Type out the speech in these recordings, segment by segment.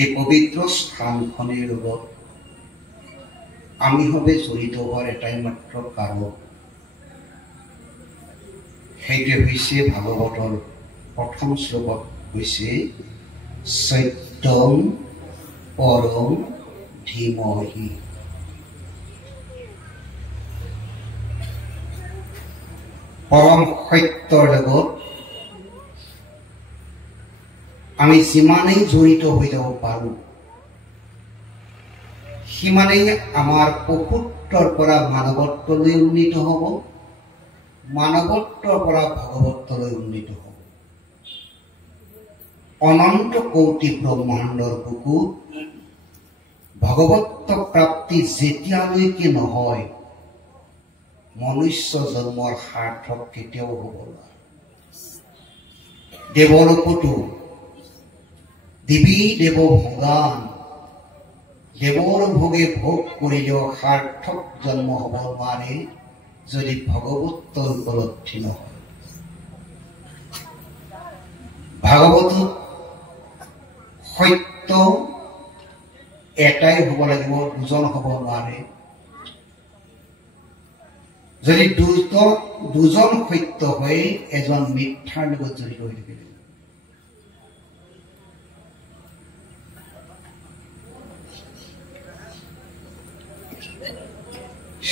এই পবিত্ৰ স্থানখনৰ লগত আমি হবে জড়িত হোৱাৰ এটাই মাত্ৰ কাৰণ, সেইটোৱে হৈছে ভাগৱতৰ প্ৰথম শ্লোকত হৈছে সত্যম পৰম ধীমহি। পৰম সত্যৰ লগত আমি যিমানেই জড়িত হৈ যাব পাৰোঁ, সিমানেই আমাৰ পশুত্বৰ পৰা মানৱত্বলৈ উন্নীত হ'ব, মানৱত্বৰ পৰা ভগৱত্বলৈ উন্নীত হ'ব। অনন্ত কোটি ব্ৰহ্মাণ্ডৰ বুকুত ভগৱত্ব প্ৰাপ্তি যেতিয়ালৈকে নহয়, মনুষ্য জন্মৰ সাৰ্থক কেতিয়াও হ'ব নোৱাৰে। দেৱলোকতো দেৱী দেৱ ভগান, দেৱৰ ভোগে ভোগ কৰিলেও সাৰ্থক জন্ম হ'ব নোৱাৰে যদি ভগৱত্বৰ উপলব্ধি নহয়। ভাগৱতত সত্য এটাই হ'ব লাগিব, দুজন হ'ব নোৱাৰে। যদি দুজন সত্য হৈ এজন মিথ্যাৰ লগত জড়িত হৈ থাকিব।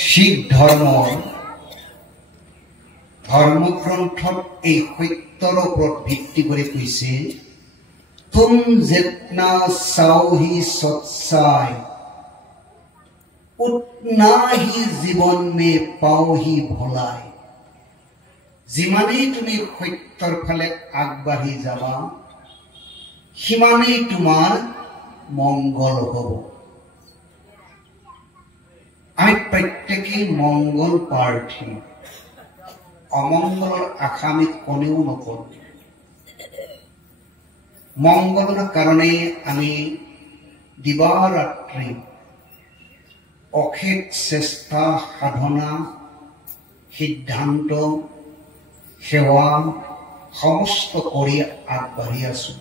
শিখ ধৰ্মৰ ধৰ্মগ্ৰন্থত এই সত্যৰ ওপৰত ভিত্তি কৰি কৈছে, তুম জিতনা চাওহি সৎসাই উতনা হি জীৱন মে পাওহি ভলাই। যিমানেই তুমি সত্যৰ ফালে আগবাঢ়ি যাবা, সিমানেই তোমাৰ মংগল হ'ব। আমি প্ৰত্যেকেই মংগল প্ৰাৰ্থী, অমংগলৰ আশা আমি কোনেও নকৰোঁ। মংগলৰ কাৰণে আমি দিবা-ৰাত্ৰি অশেষ চেষ্টা, সাধনা, সিদ্ধান্ত, সেৱা সমস্ত কৰি আগবাঢ়ি আছো।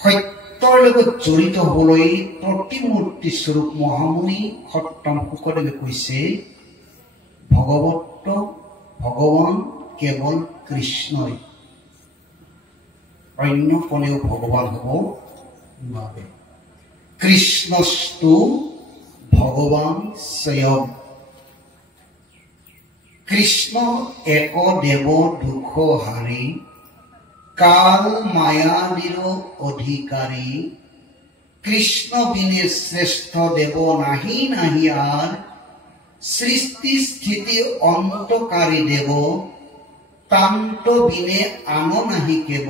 সত্যৰ লগত জড়িত হ'বলৈ প্ৰতিমূৰ্তি স্বৰূপ মহামুনি সত্যম শুকদেৱে কৈছে, ভগৱান কেৱল কৃষ্ণই, অন্য কোনেও ভগৱান হ'ব নোৱাৰে। কৃষ্ণস্তু ভগৱান স্বয়ং। কৃষ্ণ এক দেৱ দুখ হাৰি, কাল মায়াবীৰ অধিকাৰী। কৃষ্ণ বিনে শ্ৰেষ্ঠ দেৱ নাহি নাহি আৰ, সৃষ্টি স্থিতি অন্তকাৰী দেৱ। তান্ত বিনে আন নাহি কেব,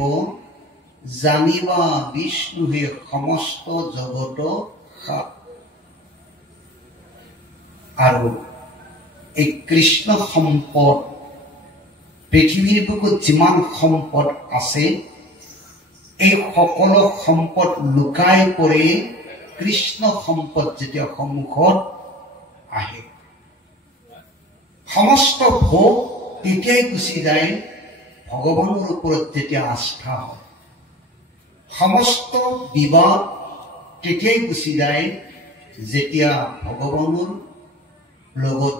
জানিবা বিষ্ণুহে সমস্ত জগত সাত। আৰু এই কৃষ্ণ সম্পদ, পৃথিৱীৰ বুকুত যিমান সম্পদ আছে, এই সকলো সম্পদ লুকাই পৰি কৃষ্ণ সম্পদ যেতিয়া সন্মুখত আহে, সমস্ত ভোগ তেতিয়াই গুচি যায় ভগৱানৰ ওপৰত যেতিয়া আস্থা হয়। সমস্ত বিবাদ তেতিয়াই গুচি যায় যেতিয়া ভগৱানৰ লগত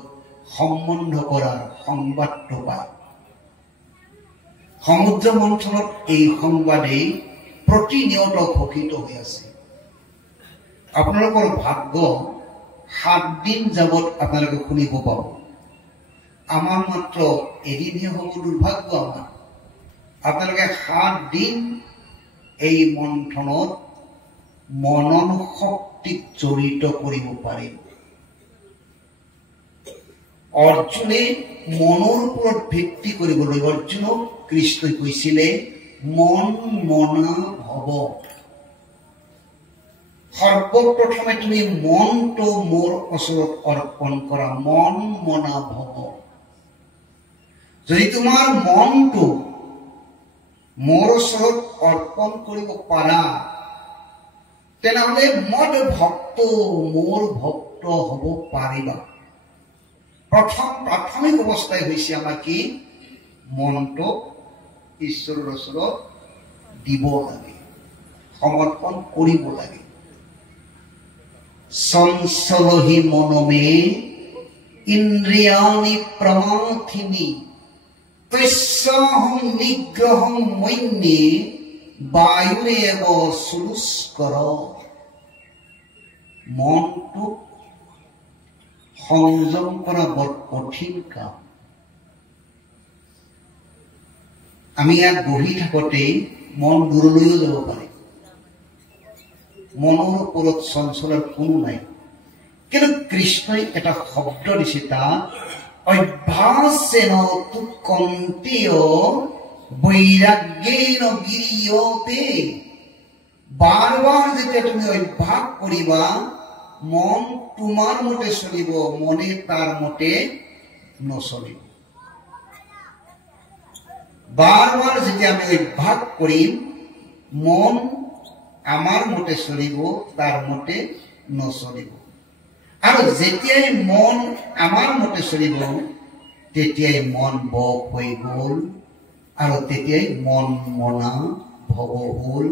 সম্বন্ধ কৰাৰ সংবাদটো পায়। সমুদ্ৰ মন্থনত এই সংবাদেই প্ৰতিনিয়ত ঘোষিত হৈ আছে। আপোনালোকৰ ভাগ্য 7 দিন যাবত আপোনালোকে শুনিব পাব। আমাৰ মাত্ৰ এদিনহে হ'ব দুৰ্ভাগ্য আমাৰ। আপোনালোকে 7 দিন এই মন্থনত মনন শক্তিক জড়িত কৰিব পাৰিব। অৰ্জুনে মনৰ ওপৰত ভিত্তি কৰিবলৈ অৰ্জুনক কৃষ্ণই কৈছিলে, মন মনা ভৱ। সৰ্বপ্ৰথমে তুমি মনটো মোৰ ওচৰত অৰ্পণ কৰা, মন মনা ভৱ। যদি তোমাৰ মনটো মোৰ ওচৰত অৰ্পণ কৰিব পাৰা, তেনেহ'লে মদ ভক্ত, মোৰ ভক্ত হ'ব পাৰিবা। প্ৰাথমিক অৱস্থাই হৈছে আমাৰ কি? মনটো ঈশ্বৰৰ ওচৰত দিব লাগে, সমৰ্পণ কৰিব লাগে। চঞ্চলহি মনমে ইন্দ্ৰিয়াণি প্ৰমাথিনী তস্যাহং নিগ্ৰহং মন্যে বায়ুৰেব সুলুস্কৰ। মনটোক সংযম কৰা বৰ কঠিন কাম। আমি ইয়াত বহি থাকোঁতেই মন দূৰলৈও যাব পাৰে, মনৰ ওপৰত চঞ্চলৰ কোনো নাই। কিন্তু কৃষ্ণই এটা শব্দ দিছে, তাত অভ্যাসেন তু কন্তেয় বৈৰাগ্যেন গিৰিয়তে। বাৰ বাৰ যেতিয়া তুমি অভ্যাস কৰিবা, মন তোমাৰ মতে চলিব, মনে তাৰ মতে নচলিব। বাৰ বাৰ যেতিয়া আমি অভ্যাস কৰিম, মন আমাৰ মতে চলিব, তাৰ মতে নচলিব। আৰু যেতিয়াই মন আমাৰ মতে চলিব, তেতিয়াই মন বশ হৈ গ'ল, আৰু তেতিয়াই মন মনা ভৱ হ'ল।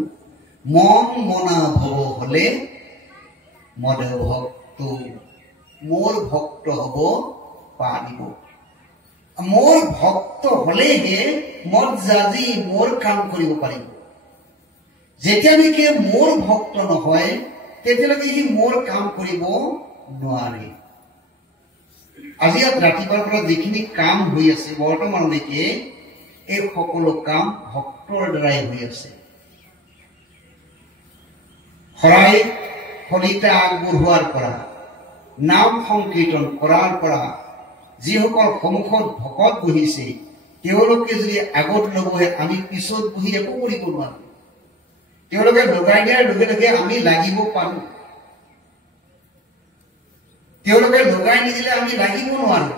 মন মনা ভৱ হলে মদে ভক্ত, মোৰ ভক্ত হব পাৰিব। মোৰ ভক্ত হলেহে মদ জাজি মোৰ কাম কৰিব পাৰিব। যেতিয়ালৈকে মোৰ ভক্ত নহয়, তেতিয়ালৈকে সি মোৰ কাম কৰিব নোৱাৰে। আজি ইয়াত ৰাতিপুৱাৰ পৰা যিখিনি কাম হৈ আছে বৰ্তমানলৈকে, এই সকলো কাম ভক্তৰ দ্বাৰাই হৈ আছে। শৰাই ফলিতা আগবঢ়োৱাৰ পৰা, নাম সংকীৰ্তন কৰাৰ পৰা, যিসকল সন্মুখত ভকত বহিছে, তেওঁলোকে যদি আগত নবহে, আমি পিছত বহি একো কৰিব নোৱাৰো। তেওঁলোকে লগাই দিয়াৰ লগে লগে আমি লাগিব পাৰো, তেওঁলোকে লগাই নিদিলে আমি লাগিব নোৱাৰো।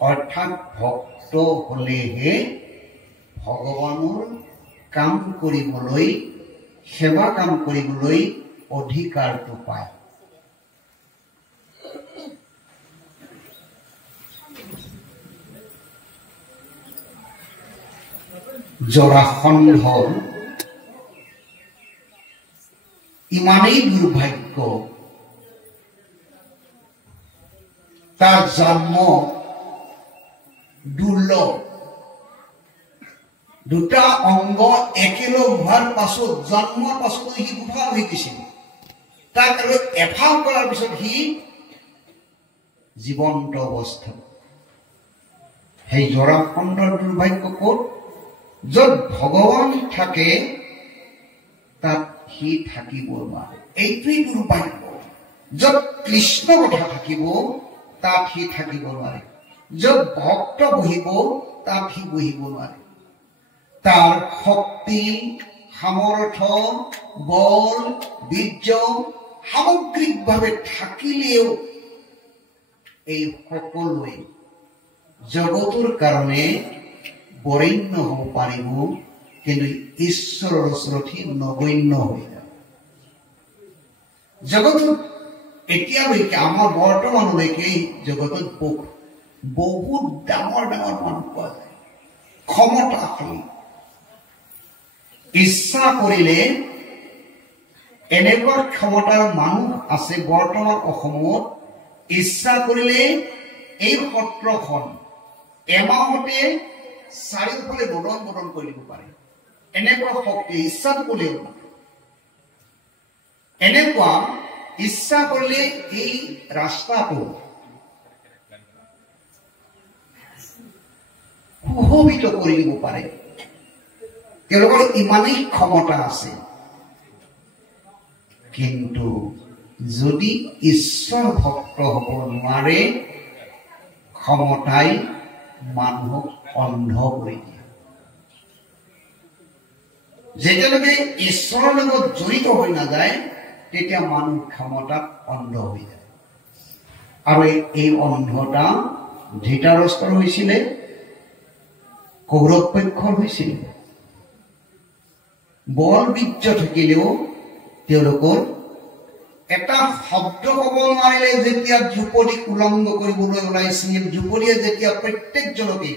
অৰ্থাৎ ভক্ত হলেহে ভগৱানৰ কাম কৰিবলৈ, সেৱা কাম কৰিবলৈ অধিকাৰটো পায়। জৰাসন্ধৰ ইমানেই দুৰ্ভাগ্য, তাৰ জন্ম দুৰ্লভ। দুটা অংগ একেলগ হোৱাৰ পাছত, জন্মৰ পাছত সি দুফাল হৈ গৈছিল। তাক আৰু এফাল কৰাৰ পিছত সি জীৱন্ত অৱস্থাত। সেই জৰাসন্ধৰ দুৰ্ভাগ্য ক'ত? য'ত ভগৱান থাকে তাত সি থাকিব নোৱাৰে, এইটোৱেই দুৰ্ভাগ্য। য'ত কৃষ্ণ কথা থাকিব তাত সি থাকিব নোৱাৰে, য'ত ভক্ত বহিব তাত সি বহিব নোৱাৰে। তাৰ শক্তি, সামৰ্থ্য, বল, বীৰ্য সামগ্ৰিকভাৱে থাকিলেও এই সকলোৱে জগতৰ কাৰণে বৰেণ্য হ'ব পাৰিব, কিন্তু ঈশ্বৰৰ ওচৰত সি নগণ্য হৈ যাব। জগতত এতিয়ালৈকে, আমাৰ বৰ্তমানলৈকে জগতত বহুত ডাঙৰ ডাঙৰ মানুহ পোৱা যায়, ক্ষমতাশালী। ইচ্ছা কৰিলে এনেকুৱা ক্ষমতাৰ মানুহ আছে বৰ্তমান অসমত, ইচ্ছা কৰিলে এই সত্ৰখন এমাহতে চাৰিওফালে বদন বদন কৰি দিব পাৰে। এনেকুৱা শক্তি, ইচ্ছাটো কৰিলেও। এনেকুৱা ইচ্ছা কৰিলে এই ৰাস্তাটো সুশোভিত কৰি দিব পাৰে। তেওঁলোকৰ ইমানেই ক্ষমতা আছে। কিন্তু যদি ঈশ্বৰ ভক্ত হ'ব নোৱাৰে, ক্ষমতাই মানুহক অন্ধ কৰি দিয়ে। যেতিয়ালৈকে ঈশ্বৰৰ লগত জড়িত হৈ নাযায়, তেতিয়া মানুহ ক্ষমতাত অন্ধ হৈ যায়। আৰু এই অন্ধতা ধৃতৰাষ্ট্ৰৰ হৈছিলে, কৌৰৱ পক্ষৰ হৈছিল। বল বীৰ্য থাকিলেও তেওঁলোকৰ এটা শব্দ ক'ব নোৱাৰিলে, যেতিয়া ধ্ৰুপদীক উলংঘ কৰিবলৈ ওলাইছিল, ধ্ৰুপদীয়ে যেতিয়া প্ৰত্যেকজনকে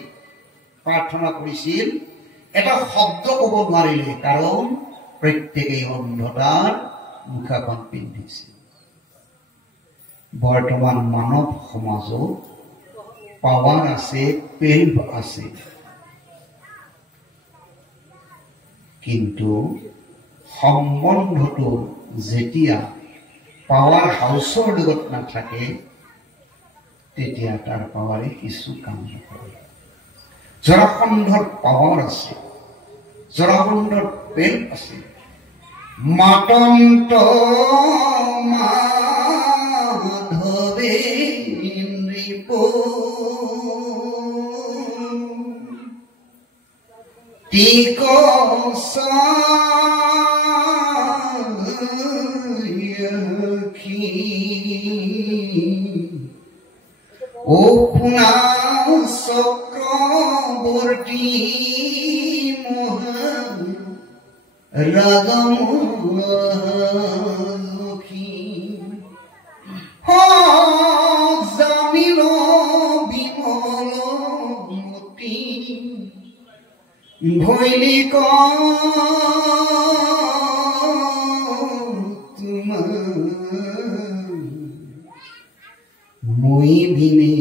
প্ৰাৰ্থনা কৰিছিল, এটা শব্দ ক'ব নোৱাৰিলে, কাৰণ প্ৰত্যেকেই অন্ধতাৰ মুখাখন পিন্ধিছে। বৰ্তমান মানৱ সমাজত পাৱাৰ আছে, পেল্ভ আছে, কিন্তু সম্বন্ধটো যেতিয়া পাৱাৰ হাউচৰ লগত নাথাকে তেতিয়া তাৰ পাৱাৰে কিছু কাম নকৰে। জৰাসন্ধৰ পাৱাৰ আছে, জৰাসন্ধৰ পেল্ভ আছে। মাতন্ত মাধৱে নৃপ ও শুনা চক্ৰৱৰ্তী মহা ৰাজমুখী জানিল বিমল মতি ভৈলি মই বিনে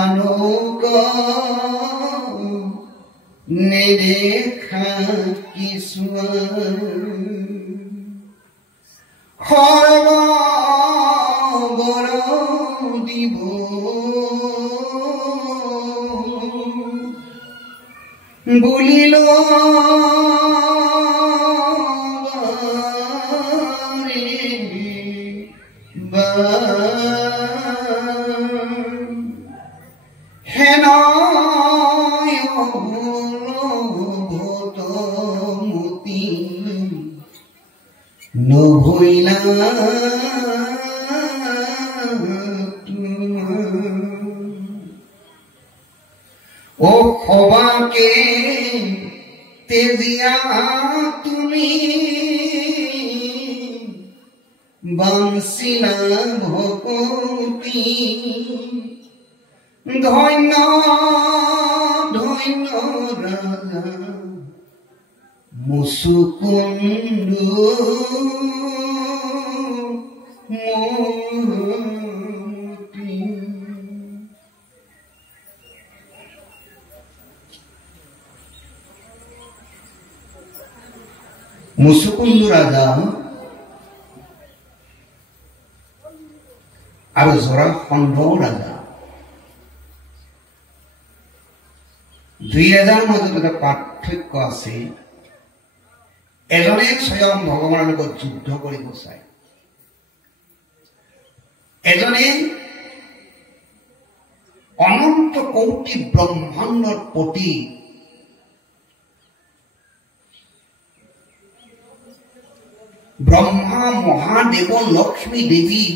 আনক নেদেখা কিছুমান খবৰ দিব বুলিল নভৈলা ও খবাকে তেজিয়া তুমি বাঞ্চিলা ভকতি ধন্য ধন্য ৰাজা মুচুকুন্দু মতি। মুচুকুন্দু ৰাজা আৰু জৰাসন্ধ ৰাজা, দুই ৰাজাৰ মাজত এটা পাৰ্থক্য আছে। এজনে স্বয়ং ভগৱানৰ লগত যুদ্ধ কৰিব চায়, এজনে অনন্ত কোটি ব্ৰহ্মাণ্ডৰ প্ৰতি ব্ৰহ্মা মহাদেৱ লক্ষ্মী দেৱী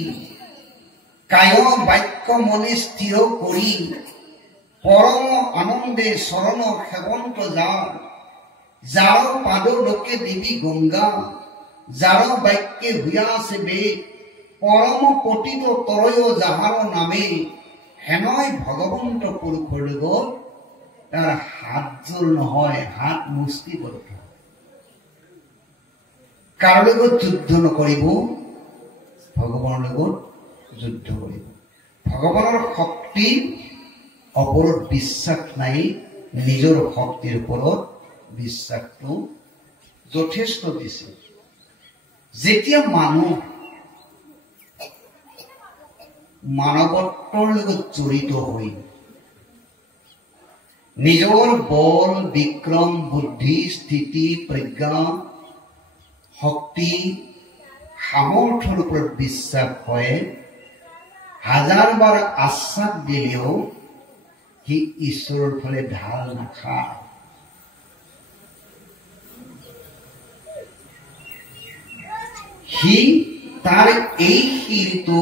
কায় বাক্য মনে স্থিৰ কৰি পৰম আনন্দে চৰণ সেৱন্ত যাৰ, যাৰ পাদলোকে দেৱী গংগা, যাৰ বাক্যে হুয়া আছে বেদ, পৰম পতিত তৰয় যাহাৰ নামে, হেনয় ভগৱন্ত পুৰুষৰ লগত তাৰ হাত জোৰ নহয়, হাত মুষ্টিবদ্ধ। কাৰ লগত যুদ্ধ নকৰিব? ভগৱানৰ লগত যুদ্ধ কৰিব। ভগৱানৰ শক্তিৰ ওপৰত বিশ্বাস নাই, নিজৰ শক্তিৰ ওপৰত বিশ্বাসটো যথেষ্ট দিছে। যেতিয়া মানুহ মানৱত্বৰ লগত জড়িত হৈ নিজৰ বল বিক্ৰম বুদ্ধি স্থিতি প্ৰজ্ঞা শক্তি সামৰ্থ্যৰ ওপৰত বিশ্বাস হয়, হাজাৰ বাৰ আশ্বাস দিলেও সি ঈশ্বৰৰ ফালে ঢাল নাখায়। সি তাৰ এই শিৰটো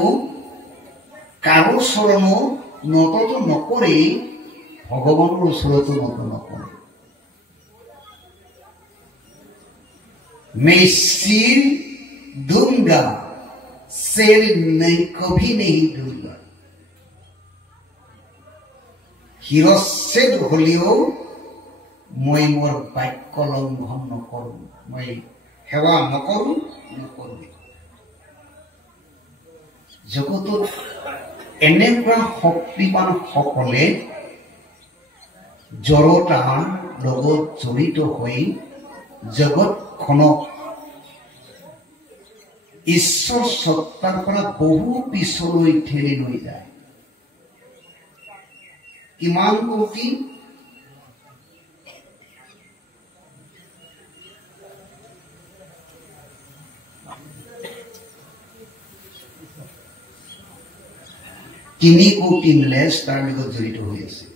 কাৰো চৰণো নতত নকৰে, ভগৱানৰ ওচৰতো নত নকৰে। मैं सिर दूंगा, सिर नहीं कभी नहीं दूंगा। শিৰচ্ছেদ হলেও মই মোৰ বাক্য লংঘন নকৰো, মই সেৱা নকৰো। জগতত এনেকুৱা শক্তিবান সকলে জড়তাৰ লগত জড়িত হৈ জগতখনক ঈশ্বৰ সত্তাৰ পৰা বহু পিছলৈ ঠেলি লৈ যায়। কিমান কোটি? তিনি কোটি লেছ তাৰ লগত জড়িত হৈ আছে।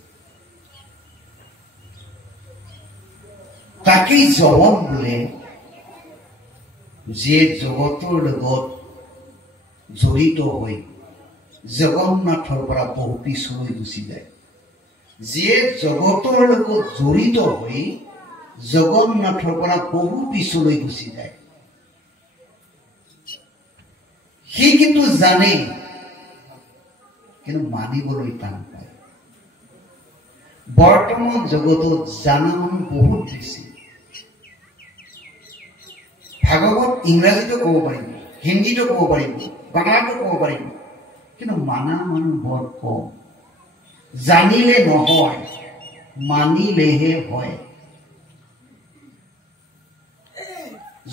তাকেই জগত বোলে, যে জগতৰ লগত জড়িত হৈ জগন্নাথৰ পৰা বহু পিছলৈ গুচি যায়। যিয়ে জগতৰ লগত জড়িত হৈ জগন্নাথৰ পৰা বহু পিছলৈ গুচি যায়, সি কিন্তু জানে, কিন্তু মানিবলৈ টান পায়। বৰ্তমান জগতত জানা মানুহ বহুত বেছি। ভাগৱত ইংৰাজীতো ক'ব পাৰিব, হিন্দীতো ক'ব পাৰিব, বাংলাতো ক'ব পাৰিব, কিন্তু মানা মানুহ বৰ কম। জানিলে নহয়, মানিলেহে হয়।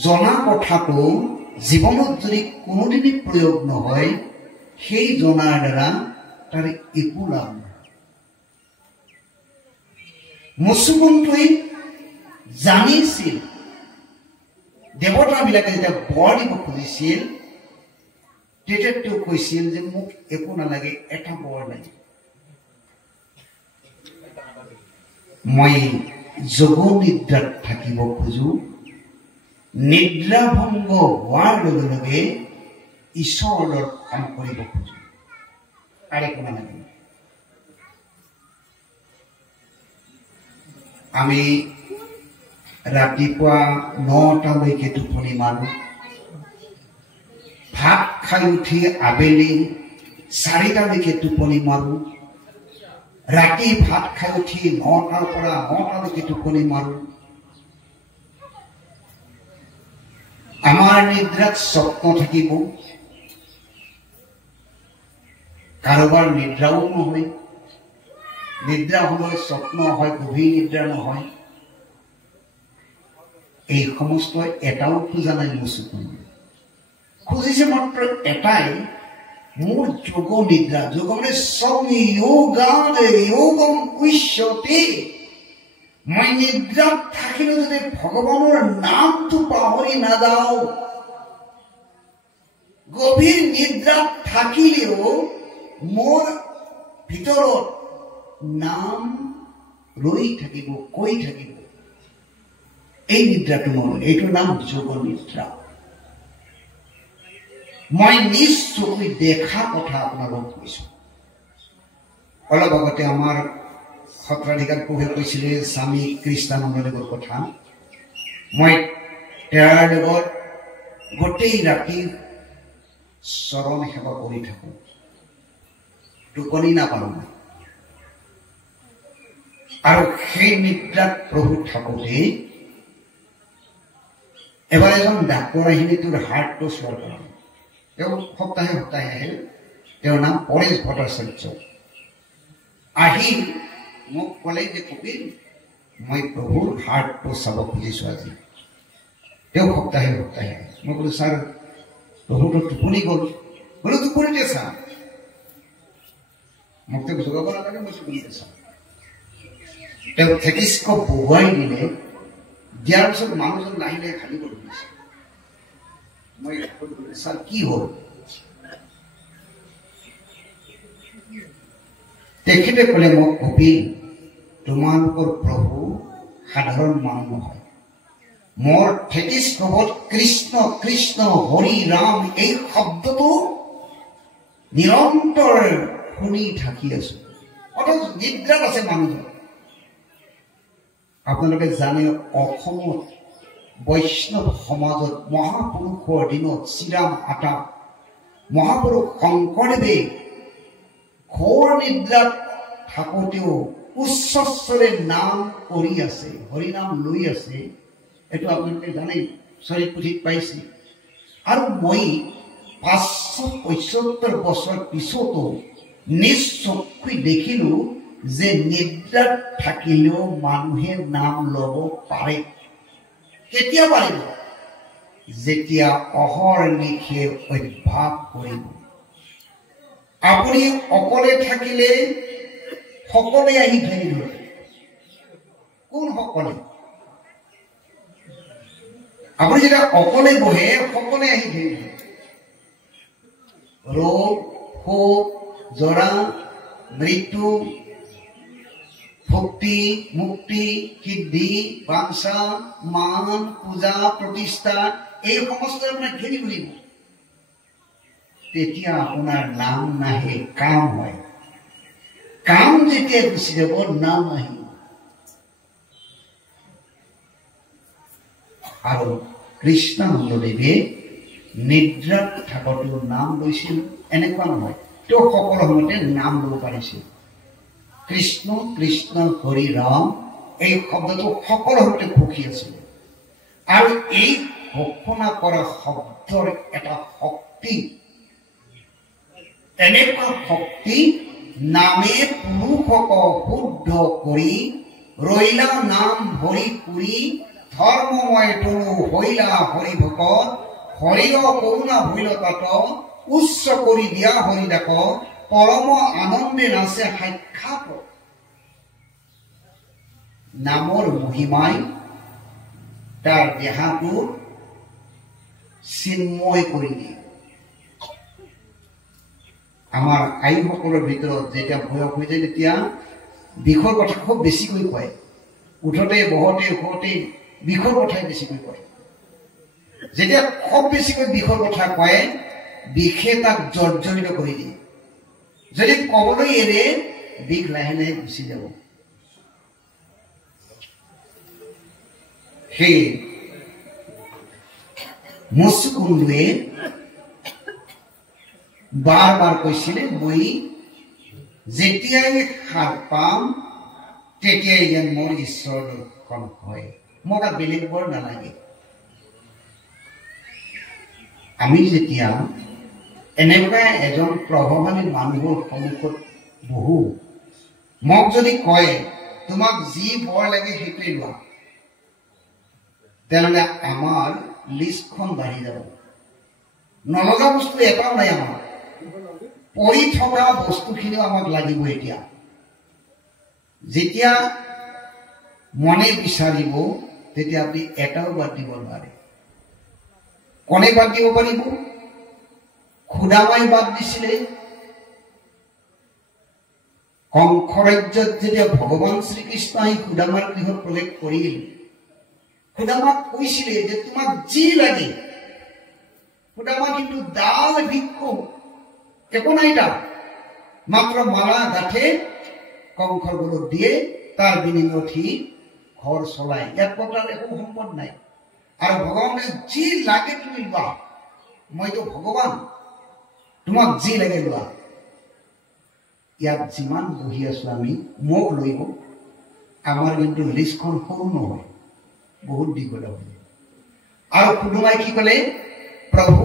জনা কথাটো জীৱনত যদি কোনোদিনে প্ৰয়োগ নহয়, সেই জনাৰ দ্বাৰা তাৰ একো লাভ নহয়। মুছলমানটোৱে জানিছিল, দেৱতাবিলাকে যেতিয়া বৰ দিব খুজিছিল, তেতিয়া তেওঁ কৈছিল যে মোক একো নালাগে, এটা বৰ লাগে। মই যোগ নিদ্ৰাত থাকিব খোজো, নিদ্ৰাভংগ হোৱাৰ লগে লগে ঈশ্বৰৰ কাম কৰিব খোজো, আৰু একো নালাগে। আমি ৰাতিপুৱা 9টালৈকে টোপনি মাৰো, ভাত খাই উঠি আবেলি 4টালৈকে টোপনি মাৰো, ৰাতি ভাত খাই উঠি 9টাৰ পৰা 9টালৈকে টোপনি মাৰো। আমাৰ নিদ্ৰাত স্বপ্ন থাকিব, কাৰোবাৰ নিদ্ৰাও নহয়, নিদ্ৰা হলে স্বপ্ন হয়, গভীৰ নিদ্ৰা নহয়। এই সমস্ত এটাও খোজা নাই মুছলমান, খুজিছে মাত্ৰ এটাই, মোৰ যোগ নিদ্ৰা। যোগ মানে যোগম উচ্যতে। মই নিদ্ৰাত থাকিলেও যদি ভগৱানৰ নামটো পাহৰি নাযাওঁ, গভীৰ নিদ্ৰাত থাকিলেও মোৰ ভিতৰত নাম ৰৈ থাকিব, কৈ থাকিব। এই নিদ্ৰাটো মই, এইটোৰ নাম যোগ নিদ্ৰা। মই নিজ চকুৰে দেখা কথা আপোনালোকক কৈছো। অলপ আগতে আমাৰ সত্ৰাধিকাৰ প্ৰভুৱে কৈছিলে স্বামী কৃষ্ণানন্দদেৱৰ কথা। মই তেওঁৰ লগত গোটেই ৰাতি চৰণ সেৱা কৰি থাকো, টোপনি নাপালো। আৰু সেই নিদ্ৰাত প্ৰভু থাকোতে এবাৰ এজন ডাক্তৰ আহিলে তোৰ হাৰ্টটো চোৱাৰ কাৰণে। তেওঁ সপ্তাহে সপ্তাহে আহিল। তেওঁৰ নাম পৰেশ ভট্টাচাৰ্য। আহি মোক ক'লে যে কপিল, মই প্ৰভুৰ হাৰ্টটো চাব খুজিছো আজি। তেওঁ সপ্তাহে সপ্তাহে আহে। মই ক'লো ছাৰ, প্ৰভুটো টোপনি গ'ল। বোলো টোপনিতে চা, মোক তেওঁক জগাব নালাগে, মই টোপনিতে চাওঁ। তেওঁ থেকিস্কোপ বহুৱাই দিলে। দিয়াৰ পিছত মানুহজন নাহিলে, খালি কৰি দিছে। মই ছাৰ কি হ'ল? তেখেতে ক'লে মোক, কপিল, তোমালোকৰ প্ৰভু সাধাৰণ মানুহ নহয়। মোৰ থেকিস্কোপত কৃষ্ণ কৃষ্ণ হৰি ৰাম এই শব্দটো নিৰন্তৰ শুনি থাকি আছো, অথচ নিদ্ৰাত আছে মানুহজন। আপোনালোকে জানে, অসমত বৈষ্ণৱ সমাজত মহাপুৰুষৰ দিনত শ্ৰীৰাম আটা মহাপুৰুষ শংকৰদেৱে ঘোৰ নিদ্ৰাত থাকোঁতেও উচ্চস্বৰে নাম কৰি আছে, হৰিনাম লৈ আছে, এইটো আপোনালোকে জানেই, চৰিত পুথিত পাইছে। আৰু মই 575 বছৰ পিছতো নিজ চক্ষু দেখিলো যে নিদ্ৰাত থাকিলেও মানুহে নাম ল'ব পাৰে। কেতিয়া পাৰিব? যেতিয়া অহৰ্নিশে অভ্যাস কৰিব। আপুনি অকলে থাকিলে সকলোৱে আহি ঘেৰি ধৰে। কোন সকলে? আপুনি যেতিয়া অকলে বহে সকলোৱে আহি ঘেৰি ধৰে। ৰোগ, শোক, জৰা, মৃত্যু, ভক্তি, মুক্তি, সিদ্ধি, বাঞ্ছা, মান, পূজা, প্ৰতিষ্ঠা, এই সমস্ত আপোনাৰ ঘেৰি ঘূৰিব। তেতিয়া আপোনাৰ নাম নাহে, কাম হয়। কাম যেতিয়া গুচি যাব, নাম আহিব। আৰু কৃষ্ণানন্দদেৱে নিদ্ৰাত থাকতো নাম লৈছিল, এনেকুৱা নহয়, তেওঁ সকলো সময়তে নাম ল'ব পাৰিছিল। কৃষ্ণ কৃষ্ণ হৰি ৰাম, এই শব্দটো সকলো সময়তে ঘোষি আছিল। আৰু এই ঘোষণা কৰা শব্দৰ এটা শক্তি, এনেকুৱা শক্তি, নামে পুৰুষক শুদ্ধ কৰি ৰৈলা নাম হৰি পুৰি, ধৰ্মময় তনু হইলা হৰি ভকত, হৰিৰ কৰোণা হইল তাত, উচ্চ কৰি দিয়া হৰি ডাক, পৰম আনন্দে নাচে সাক্ষাৎ। নামৰ মহিমাই তাৰ দেহাটো চিন্ময় কৰি দিয়ে। আমাৰ আইসকলৰ ভিতৰত যেতিয়া বয়স হৈ যায়, তেতিয়া বিষৰ কথা খুব বেছিকৈ কয়। উঠতে বহতে শুৱতে বিষৰ কথাই বেছিকৈ কয়। যেতিয়া খুব বেছিকৈ বিষৰ কথা কয়, বিষে তাক জৰ্জৰিত কৰি দিয়ে। যদি কবলৈ এৰে, বিষ লাহে লাহে গুচি যাব। সেই মুচকুন্দুৱে বাৰ বাৰ কৈছিলে, মই যেতিয়াই সাৰ পাম তেতিয়াই যেন মোৰ ঈশ্বৰৰ দৰ্শন হয়, মোক আৰু বেলেগ বৰ নালাগে। আমি যেতিয়া এনেকুৱা এজন প্ৰভাৱশালী মানুহৰ সন্মুখত বহো, মোক যদি কয় তোমাক যি বৰ লাগে সেইটোৱে লোৱা, তেনেহ'লে আমাৰ লিষ্টখন বাঢ়ি যাব। নলগা বস্তু এটাও নাই আমাৰ, পৰি থকা বস্তুখিনিও আমাক লাগিব। এতিয়া যেতিয়া মনে বিচাৰিব, তেতিয়া আপুনি এটাও বাদ দিব নোৱাৰে। কোনে বাদ দিব পাৰিব? সুদামাই বাদ দিছিলে। কংস ৰাজ্যত যেতিয়া ভগৱান শ্ৰীকৃষ্ণ আহি সুদামাৰ গৃহত প্ৰৱেশ কৰিল, সুদামাক কৈছিলে যে তোমাক যি লাগে। সুদামা কিন্তু ডাল ভিক্ষু, একো নাই তাৰ, মাত্ৰ মালা গাঠে, কংসৰ গলত দিয়ে, তাৰ বিনিময়ত সি ঘৰ চলায়। ইয়াৰ পৰা তাৰ একো সম্পদ নাই। আৰু ভগৱানে যি লাগে তুমি লোৱা, মইতো ভগৱান, তোমাক যি লাগে লোৱা। ইয়াত যিমান বহি আছো আমি, মোক লৈ আমাৰ কিন্তু লিষ্টখন সৰু নহয়, বহুত দীঘল হয়। আৰু সুদামাই কি ক'লে? প্ৰভু,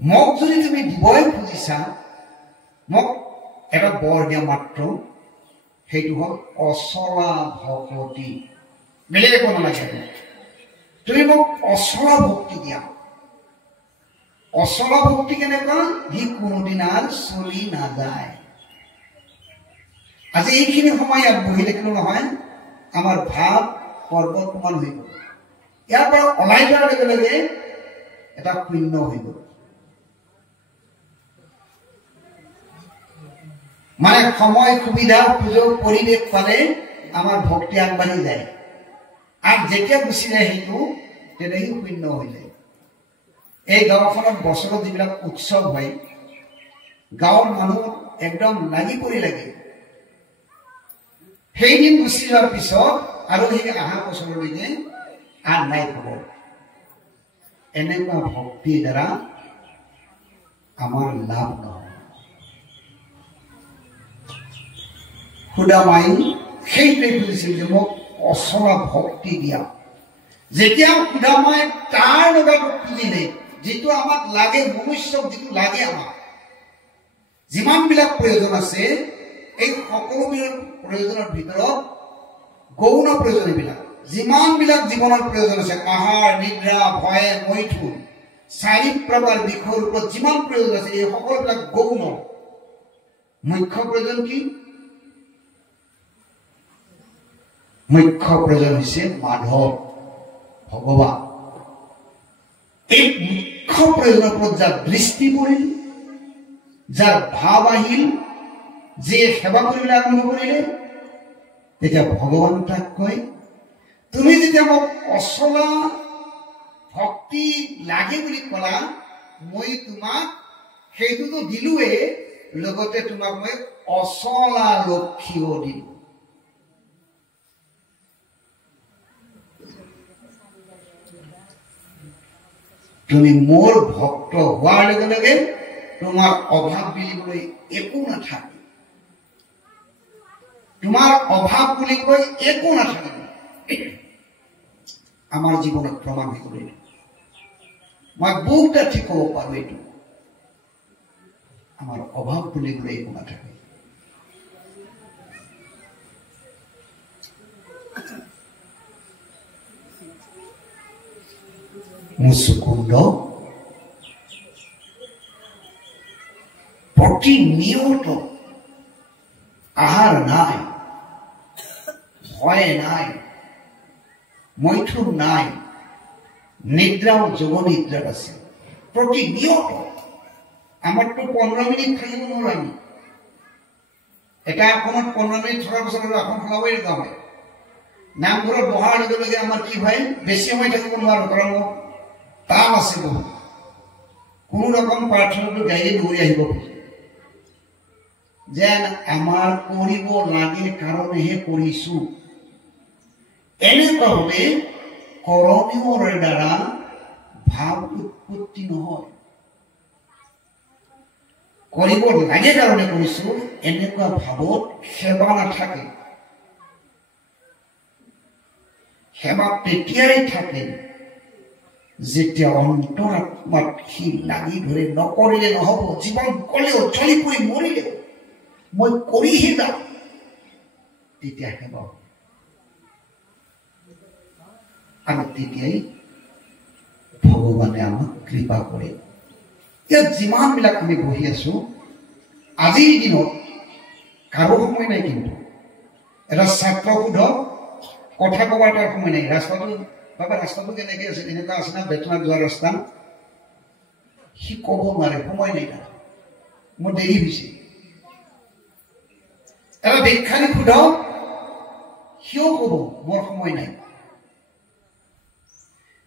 মোক যদি তুমি দিবই খুজিছা, মোক এটা বৰ দিয়া মাত্ৰ, সেইটো হ'ল অচলা ভকতি, বেলেগ একো নালাগে। তুমি মোক অচলা ভক্তি দিয়া। অচলা ভক্তি কেনেকুৱা? সি কোনোদিনা চলি নাযায়। আজি এইখিনি সময় ইয়াত বহি দেখিলো নহয়, আমাৰ ভাৱ পৰ্বত সমান হৈ গ'ল। ইয়াৰ পৰা ওলাই যোৱাৰ লগে লগে এটা শূন্য হৈ গ'ল। মানে সময়, সুবিধা, সুযোগ, পৰিৱেশ পালে আমাৰ ভক্তি আগবাঢ়ি যায়। আৰু যেতিয়া গুচি যায় সেইটো, তেতিয়া সি শূন্য হৈ যায়। এই গাঁওখনত বছৰত যিবিলাক উৎসৱ হয়, গাঁৱৰ মানুহ একদম লাগি পৰি লাগে। সেইদিন গুচি যোৱাৰ পিছত আৰু সেই অহা বছৰলৈকে আন নাই খবৰ। এনেকুৱা ভক্তিৰ দ্বাৰা আমাৰ লাভ নহয়। সুদামাই সেইটোৱে খুজিছিল যে মোক অচলা ভক্তি দিয়া। যেতিয়া সুদামাই তাৰ লগত খুজিলে, যিটো আমাক লাগে, মনুষ্যক যিটো লাগে, আমাক যিমানবিলাক প্ৰয়োজন আছে, এই সকলোবিলাক প্ৰয়োজনৰ ভিতৰত গৌণ প্ৰয়োজন, এইবিলাক যিমানবিলাক জীৱনৰ প্ৰয়োজন আছে, আহাৰ, নিদ্ৰা, ভয়, মৈথুন, 4 প্ৰকাৰ বিষয়ৰ ওপৰত যিমান প্ৰয়োজন আছে, এই সকলোবিলাক গৌণ। মুখ্য প্ৰয়োজন কি? মুখ্য প্ৰয়োজন হৈছে মাধৱ, ভগৱান। এই মুখ্য প্ৰয়োজনৰ ওপৰত যাৰ দৃষ্টি পৰিল, যাৰ ভাৱ আহিল, যে সেৱা কৰিবলৈ আৰম্ভ কৰিলে, তেতিয়া ভগৱান তাক কয়, তুমি যেতিয়া মোক অচলা ভক্তি লাগে বুলি ক'লা, মই তোমাক সেইটোতো দিলোৱে, লগতে তোমাক মই অচলা লক্ষীও দিলো। তুমি মোৰ ভক্ত হোৱাৰ লগে লগে তোমাৰ অভাৱ বুলিবলৈ একো নাথাকে, তোমাৰ অভাৱ বুলি কৈ একো নাথাকিব। আমাৰ জীৱনত প্ৰমাণ হৈ গ'ল। মই বহুত ঠিক ক'ব পাৰো, এইটো আমাৰ অভাৱ বুলিবলৈ একো নাথাকে। মুচুকুন্দ প্ৰতিনিয়ত আহাৰ নাই, ভয় নাই, মৈথুন নাই, নিদ্ৰাও যোগ নিদ্ৰাত আছে প্ৰতিনিয়ত। আমাৰতো 15 মিনিট থাকিব নোৱাৰো আমি। এটা আসনত 15 মিনিট থকাৰ পিছত আৰু আসন সলাবই লগা হয়। নামঘৰত বহাৰ লগে লগে আমাৰ কি হয়, বেছি সময় থাকিব নোৱাৰো, কাৰণ কাম আছে বহুত। কোনো ৰকম প্ৰাৰ্থনাটো গাড়ী দৌৰি আহিব খোজে, যেন আমাৰ কৰিব লাগে কাৰণেহে কৰিছো। এনেকুৱা হলে কৰণীয়ৰ দ্বাৰা ভাৱ উৎপত্তি নহয়। কৰিব লাগে কাৰণে কৰিছো, এনেকুৱা ভাৱত সেৱা নাথাকে। সেৱা তেতিয়াই থাকে যেতিয়া অন্তৰাত্মাত সি লাগি ধৰে, নকৰিলে নহব, জীৱন গলেও চলি পৰি মৰিলেও মই কৰিহে যাম, তেতিয়া সেৱা। আৰু তেতিয়াই ভগৱানে আমাক কৃপা কৰে। ইয়াত যিমানবিলাক আমি বহি আছো, আজিৰ দিনত কাৰো সময় নাই, কিন্তু এটা ছাত্ৰ সোধক, কথা কব এটা সময় নাই। ৰাস্তাটো কেনেকে আছে, এনেকুৱা আছে না বেতনাত যোৱা ৰাস্তা, সি কব নোৱাৰে, সময় নাই তাৰ, মোৰ দেৰি হৈছে। এটা ভিক্ষাৰী সোধক, সিও কব মোৰ সময় নাই।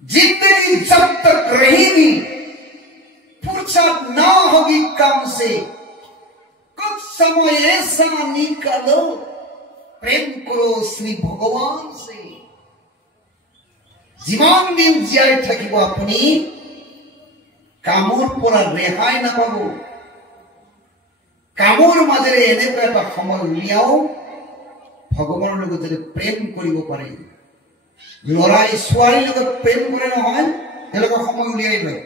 जिंदगी जब तक रहेगी फुर्सत ना होगी काम से, कुछ समय ऐसा निकालो प्रेम करो श्री भगवान से। যিমান দিন জীয়াই থাকিব আপুনি কামৰ পৰা ৰেহাই নাপাব। কামৰ মাজেৰে এনেকুৱা এটা সময় উলিয়াও ভগৱানৰ লগত যদি প্ৰেম কৰিব পাৰে। লৰাই ছোৱালীৰ লগত প্ৰেম কৰে নহয়, তেওঁলোকে সময় উলিয়াই লয়।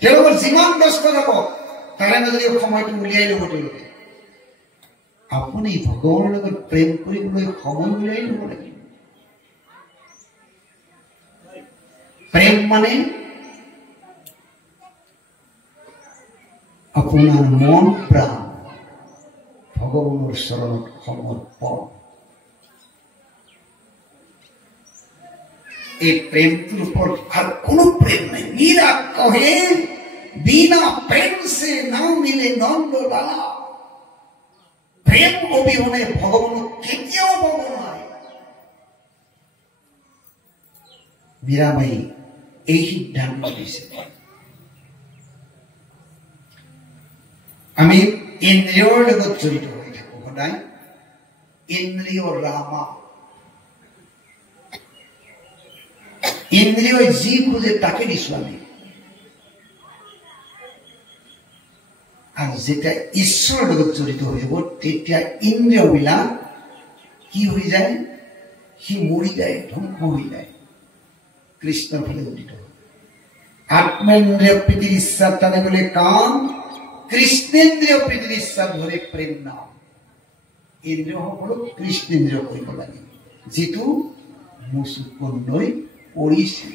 তেওঁলোকৰ যিমান ব্যস্ত যাব তাৰে মাজেৰে সময়টো উলিয়াই ল'ব তেওঁলোকে। আপুনি ভগৱানৰ লগত প্ৰেম কৰিবলৈ সময় উলিয়াই ল'ব লাগিব। প্ৰেম মানে আপোনাৰ মন প্ৰাণ ভগৱানৰ চৰণত সমৰ্পণ। এই প্ৰেমটোৰ ওপৰত আৰু কোনো প্ৰেম নাই। মীৰা কহে বিনা প্ৰেম সে না মিলে নন্দ লালা। প্ৰেম অবিহনে ভগৱানক কেতিয়াও পাব নোৱাৰে। মীৰাবাই এই সিদ্ধান্ত দিছে। আমি ইন্দ্ৰিয়ৰ লগত জড়িত হৈ থাকো সদায়। ইন্দ্ৰিয় ৰামা, ইন্দ্ৰিয় যি খোজে তাকে দিছো আমি। আৰু যেতিয়া ঈশ্বৰৰ লগত জড়িত হৈ যাব তেতিয়া ইন্দ্ৰিয়বিলাক কি হৈ যায়? সি মৰি যায়, ধ্বংস হৈ যায়, কৃষ্ণৰ ফালে উদিত হয়। আত্মেন্দ্ৰিয় প্ৰীতিৰ ইচ্ছা টানে বলে কাম, কৃষ্ণেন্দ্ৰিয় প্ৰীতিৰ ইচ্ছা ধৰে প্ৰেম নাম। ইন্দ্ৰিয় সকল কৃষ্ণেন্দ্ৰিয় কৰিব লাগে, যিটো মুচুকলৈ পৰিছে।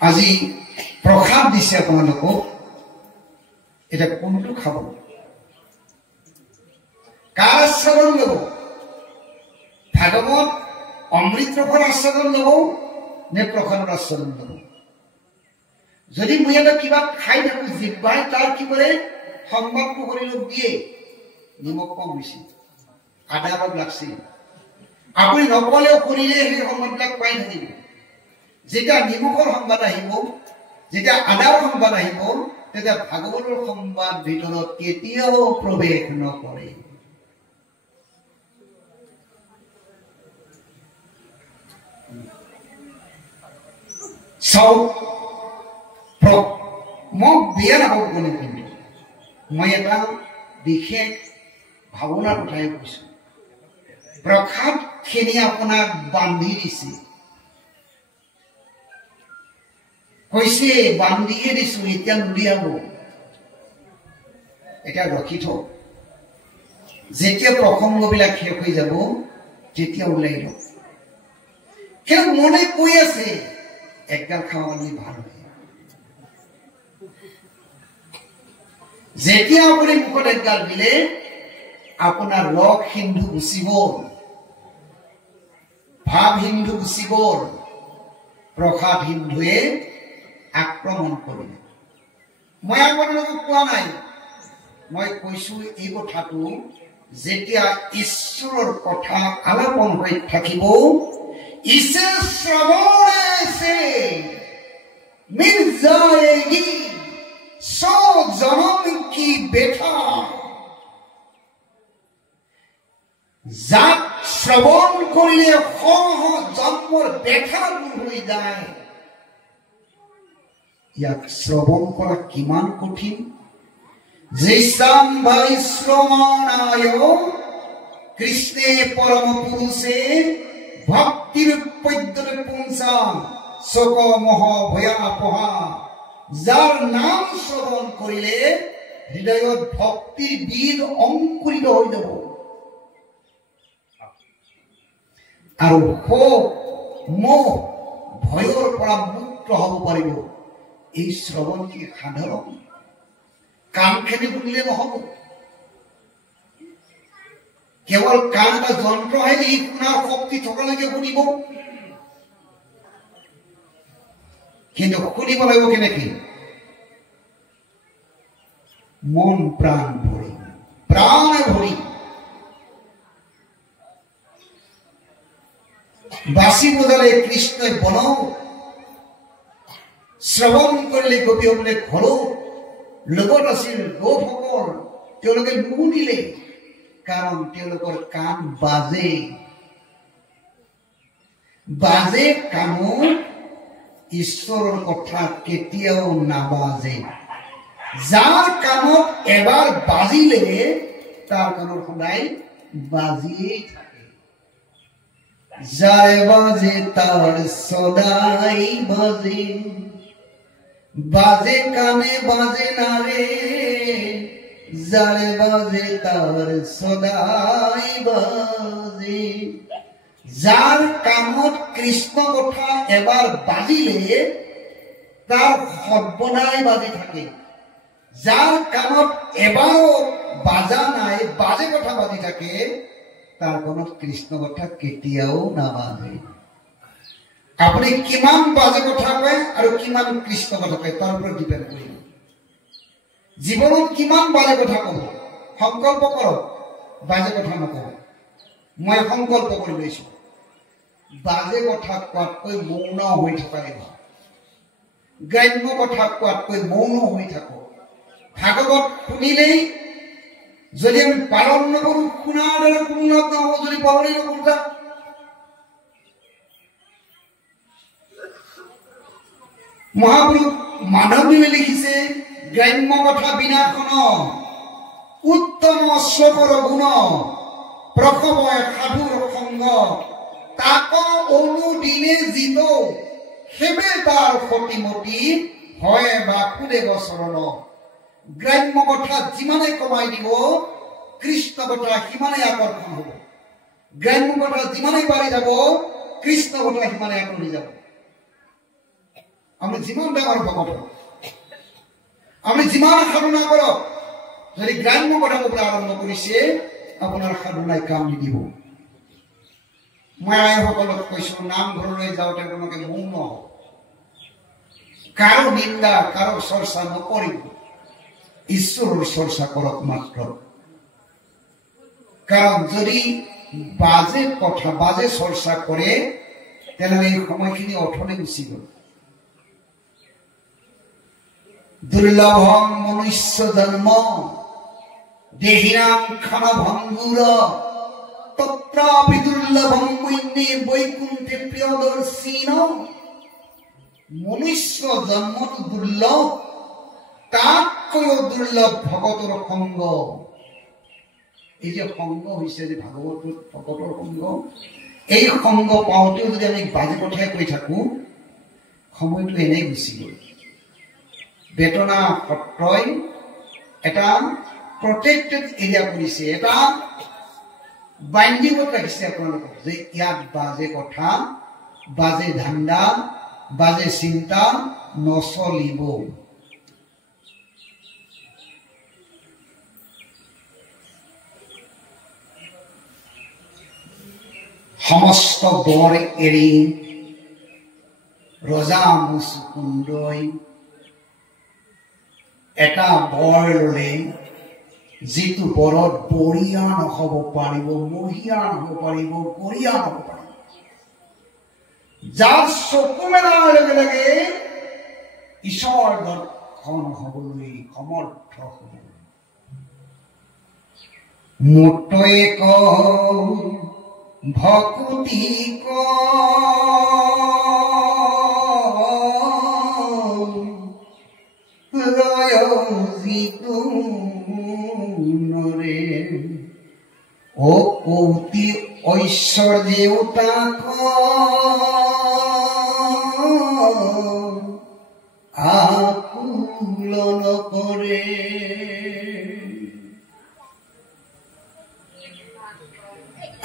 আজি প্ৰসাদ দিছে আপোনালোকক, এটা কোনটো খাব? কাৰ আস্বাদন ল'ব? ভাগৱত অমৃত ৰসৰ আস্বাদন ল'ব নে প্ৰসাদৰ আস্বাদন ল'ব? যদি মই এটা কিবা খাই থাকো, জিহ্বাই তাৰ কি কৰে? সংবাদটো শৰীৰক দিয়ে, নিমখ কম হৈছে, আদা অলপ লাগছে। আপুনি নকলেও শৰীৰে সেই সংবাদবিলাক পাই থাকিব। যেতিয়া নিমখৰ সংবাদ আহিব, যেতিয়া আদাৰ সংবাদ আহিব, তেতিয়া ভাগৱতৰ সংবাদ ভিতৰত কেতিয়াও প্ৰৱেশ নকৰে। চাওক, মোক বিয়া নাপাব কোনে, কিন্তু মই এটা বিশেষ ভাৱনাৰ কথাই কৈছো। প্ৰসাদখিনি আপোনাক বান্ধি দিছে, কৈছে বান্ধিয়ে দিছো, এতিয়া নুলিয়াব, এতিয়া ৰখি থওক, যেতিয়া প্ৰসংগবিলাক শেষ হৈ যাব তেতিয়া ওলাই লওক। কিন্তু মনে কৈ আছে একগাল খাব পাৰি ভাল হয়। যেতিয়া আপুনি মুখত একগাল দিলে আপোনাৰ ৰস সিন্ধু গুচি গ'ল, ভাৱ সিন্ধু গুচি গ'ল, প্ৰসাদ সিন্ধুৱে আক্ৰমণ কৰিলে। মই আপোনালোকক কোৱা নাই, মই কৈছো এই কথাটো, যেতিয়া ঈশ্বৰৰ কথা আলাপন হৈ থাকিব, इसे श्रवण से मिल जाएगी 100 जन्म की बेटा। যাক শ্ৰৱণ কৰিলে জন্মৰ বেঠা দূৰ হৈ যায়। ইয়াক শ্ৰৱণ কৰা কিমান কঠিন। যিসাম বৈশ্ৰমণায় কৃষ্ণে পৰম পুৰুষে ভক্তিৰ পদ্যেৰ পুংসা শোক মোহ ভয়াপহা। যাৰ নাম শ্ৰবণ কৰিলে হৃদয়ত ভক্তিৰ বীজ অঙ্কুৰিত হৈ যাব, আৰু শোক মোহ ভয়ৰ পৰা মুক্ত হ'ব পাৰিব। এই শ্ৰৱণ কি সাধাৰণ? কাণখেদি শুনিলে নহ'ব, কেৱল কাণ বা যন্ত্ৰহে এই শুনাৰ শক্তি থকালৈকে শুনিব, কিন্তু শুনিব লাগিব কেনেকে? মন প্ৰাণ ভৰি, প্ৰাণে ভৰি। বাঁশী বজালে কৃষ্ণই বনাও, শ্ৰৱণ কৰিলে গোপীসকলে ঘৰো। লগত আছিল গোপসকল, তেওঁলোকে নুশুনিলে, কাৰণ তেওঁলোকৰ কাণ বাজে। বাজে কাণত ঈশ্বৰৰ কথা কেতিয়াও নাবাজে। যাৰ কাণত এবাৰ বাজিলে তাৰ কাণত সদায় বাজিয়েই থাকে। যাৰ বাজে তাৰ সদায় বাজে, বাজে কাণে বাজে নাৰে, যাৰে বাজে তাৰ সদাই বাজে। যাৰ কাণত কৃষ্ণ কথা এবাৰ বাজিলে তাৰ সৰ্বদাই বাজি থাকে। যাৰ কাণত এবাৰো বাজা নাই, বাজে কথা বাজি থাকে, তাৰ কাণত কৃষ্ণ কথা কেতিয়াও নাবাজে। আপুনি কিমান বাজে কথা কয় আৰু কিমান কৃষ্ণ কথা কয় তাৰ ওপৰত ডিপেণ্ড কৰিব। জীৱনত কিমান বাজে কথা কব, সংকল্প কৰক বাজে কথা নকব। মই সংকল্প কৰি লৈছো, বাজে কথা কোৱাতকৈ মৌন হৈ থকাই ভাল। গ্ৰাম্য কথা কোৱাতকৈ মৌন হৈ থাকো। ভাগৱত শুনিলেই যদি আমি পালন নকৰো, শুনাৰ দ্বাৰা কোনো লাভ নহব। যদি পালনেই নকৰো, মহাপুৰুষ মাধৱদেৱে লিখিছে গ্ৰাম্য কথা বিনাশন উত্তম শ্লোকৰ গুণ প্ৰসৱয় সাধুৰ সংগ তাক অনুদিনে জিত সেবে তাৰ সতিমতী হয় বা কুদেৱ চৰণ। গ্ৰাম্য কথা যিমানে কমাই দিব কৃষ্ণ কথা সিমানে আকৰ্ষণ হ'ব। গ্ৰাম্য কথা যিমানে বাঢ়ি যাব কৃষ্ণ কথা সিমানে আঁতৰি যাব। আমি যিমান ডাঙৰ ভকত আমি যিমান সাধনা কৰক যদি গ্ৰাম্য কথা ক'বলৈ আৰম্ভ কৰিছে আপোনাৰ সাধনাই কাম নিদিব। মই আইসকলক কৈছো নামঘৰলৈ যাওঁতে তোমাকে মৌন নহওক, কাৰো নিন্দা কাৰো চৰ্চা নকৰিব, ঈশ্বৰৰ চৰ্চা কৰক মাত্ৰ। কাৰণ যদি বাজে কথা বাজে চৰ্চা কৰে তেনেহ'লে এই সময়খিনি অথলে গুচি গ'ল। দুৰ্লভম মনুষ্য জন্ম দেহিনাম খান ভঙ্গুৰ তত্ৰাপি দুৰ্লভম মৈন্যে বৈকুণ্ঠে প্ৰিয়দৰ্শীন। মনুষ্য জন্মটো দুৰ্লভ, তাতকৈও দুৰ্লভ ভকতৰ সংগ। এই যে সংগ হৈছে যে ভাগৱতৰ ভকতৰ সংগ, এই সংগ পাওঁতেও যদি আমি বাজে কথাই কৈ থাকো সময়টো এনেই গুচি গ'ল। বেতনা সত্ৰই এটা প্ৰটেক্টেড এৰিয়া কৰিছে, এটা বাইণ্ডিঙত ৰাখিছে আপোনালোকক যে ইয়াত বাজে কথা বাজে ধান্দা বাজে চিন্তা নচলিব। সমস্ত বৰ এৰি ৰজা মুচুকুন্দই এটা বৰ ল'লে যিটো বৰত বৰিয়ান হ'ব পাৰিব, মহিয়ান হ'ব পাৰিব, গৰিয়ান হ'ব পাৰিব, যাৰ চকু মেলাৰ লগে লগে ঈশ্বৰ দৰ্শন হ'বলৈ সমৰ্থ হ'ব। মুঠৈ ভকুতি ও কৌতি ঐশ্বৰ্যেও তাক আকুল নকৰে।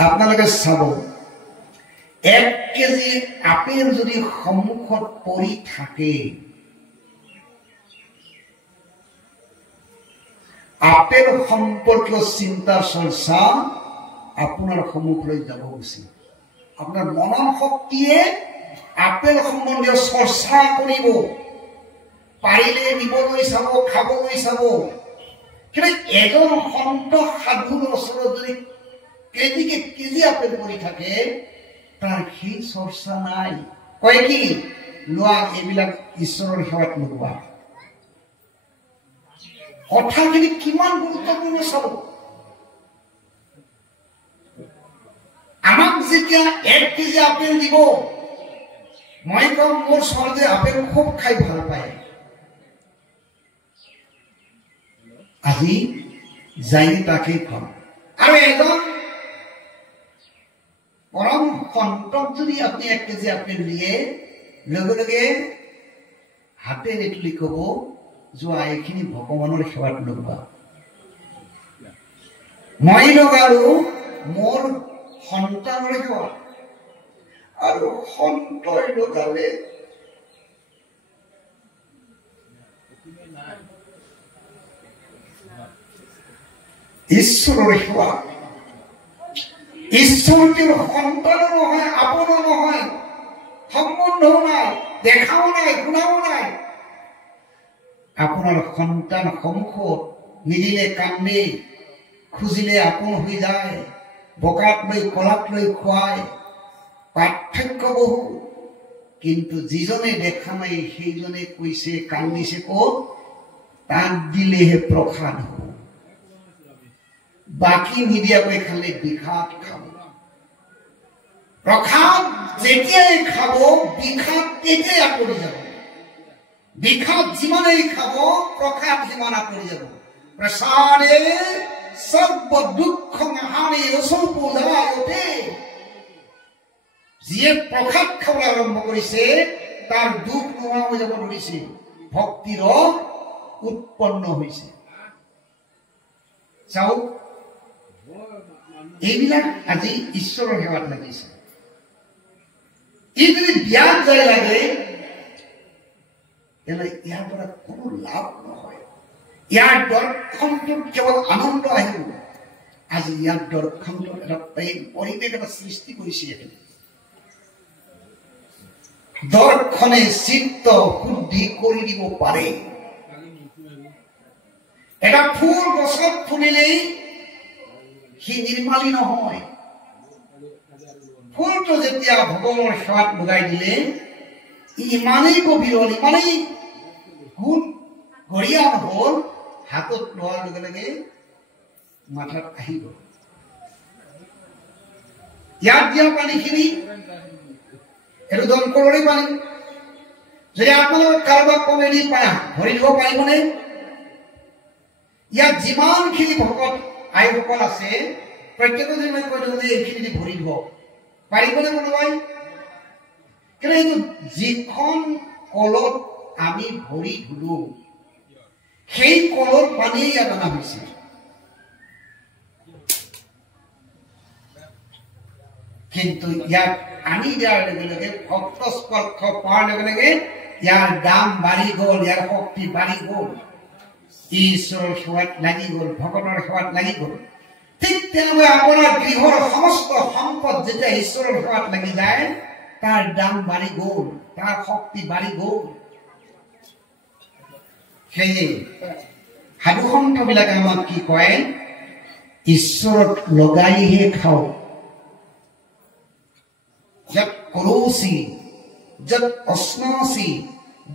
আপোনালোকে চাব, 1 কেজি আপেল যদি সন্মুখত পৰি থাকে, আপেল সম্পৰ্কীয় চিন্তা চৰ্চা আপোনাৰ সন্মুখলৈ যাব উচিত। আপোনাৰ মনৰ শক্তিয়ে আপেল সম্বন্ধীয় চৰ্চা কৰিব, পাৰিলে নিবলৈ চাব, খাবলৈ চাব। কিন্তু এজন সন্ত সাধুৰ ওচৰত যদি কেজি আপেল পৰি থাকে তাৰ সেই চৰ্চা নাই। কয় কি লোৱা এইবিলাক ঈশ্বৰৰ সেৱাত লগোৱা। কথাখিনি কিমান গুৰুত্বপূৰ্ণ চাব। আমাক যেতিয়া 1 কেজি আপেল দিব, মই কম মোৰ ছোৱালীয়ে আপেল খুব খাই ভাল পায়, আজি যাই তাকেই খাম। আৰু এজন পৰম সন্তক যদি আপুনি 1 কেজি আপেল দিয়ে, লগে লগে হাতে নেতুলি ক'ব যোৱা এইখিনি ভগৱানৰ সেৱাত লগোৱা। মই লগালো মোৰ সন্তানৰ সেৱা, আৰু সন্তই লগালে ঈশ্বৰৰ সেৱা। ঈশ্বৰটিৰ সন্তানো নহয়, আপোনো নহয়, সম্বন্ধও নাই, দেখাও নাই, শুনাও নাই। আপোনাৰ সন্তান সন্মুখত নিদিলে কান্দে, খুজিলে আপোন হৈ যায়, বকাত লৈ কলাত লৈ খুৱায়, পাৰ্থক্য বহু। কিন্তু যিজনে দেখা নাই সেইজনে কৈছে কান্দিছে ক'ত, তাক দিলেহে প্ৰসাদ হ'ব। বাকী নিদিয়াকৈ খালে বিষাদ খাব। প্ৰসাদ যেতিয়াই খাব বিষাদ তেতিয়াই আঁতৰি যাব। বিষাদ যিমানেই খাব প্ৰসাদ সিমান আঁতৰি যাব। প্ৰসাদে সৰ্ব দুঃখ মহানি ৰসৌপোধায়তে। যিয়ে প্ৰসাদ খাবলৈ আৰম্ভ কৰিছে তাৰ দুখ নোহোৱা হৈ যাব ধৰিছে, ভক্তি ৰস উৎপন্ন হৈছে। চাওক, এইবিলাক আজি ঈশ্বৰৰ সেৱাত লাগিছে। ই যদি বিয়াত যায় লাগে তেনে ইয়াৰ পৰা কোনো লাভ নহয়। ইয়াৰ দৰ্শনটোত কেৱল আনন্দ আহিব। আজি ইয়াৰ দৰ্শনটোত এটা প্ৰেম পৰিৱেশ এটা সৃষ্টি কৰিছে। দৰ্শনে চিত্ত শুদ্ধি কৰি দিব পাৰে। এটা ফুল গছত ফুলিলেই সি নিৰ্মালী নহয়। ফুলটো যেতিয়া ভগৱানৰ সেৱাত লগাই দিলে ইমানেই গভীৰ হ'ল, ইমানেই গুণ গৰিয়ান হ'ল, হাতত লোৱাৰ লগে লগে মাথাত আহি গ'ল। ইয়াত দিয়া পানীখিনি এইটো দমকলৰে পানী। যদি আপোনালোকে কাৰোবাক কমেডি পায় ভৰি দিব পাৰিবনে? ইয়াত যিমানখিনি ভকত আইসকল আছে প্ৰত্যেকে যদি মই কৈ দিওঁ যে এইখিনি ভৰি দিব পাৰিবনে কোনোবাই? কিন্তু এইটো যিখন কলত আমি ভৰি ধুলো সেই কলৰ পানীয়ে ইয়াত অনা হৈছে। কিন্তু ইয়াক আনি দিয়াৰ লগে লগে ভক্ত স্পৰ্শ পোৱাৰ লগে লগে ইয়াৰ দাম বাঢ়ি গ'ল, ইয়াৰ শক্তি বাঢ়ি গ'ল, ঈশ্বৰৰ সেৱাত লাগি গ'ল, ভগৱানৰ সেৱাত লাগি গ'ল। ঠিক তেনেকৈ আপোনাৰ গৃহৰ সমস্ত সম্পদ যেতিয়া ঈশ্বৰৰ সেৱাত লাগি যায় তাৰ দাম বাঢ়ি গ'ল, তাৰ শক্তি বাঢ়ি গ'ল। সেয়ে সাধু সন্তবিলাকে আমাক কি কয়? ঈশ্বৰত লগাইহে খাওঁ। যত কৰোচি, যত অশ্নাসি,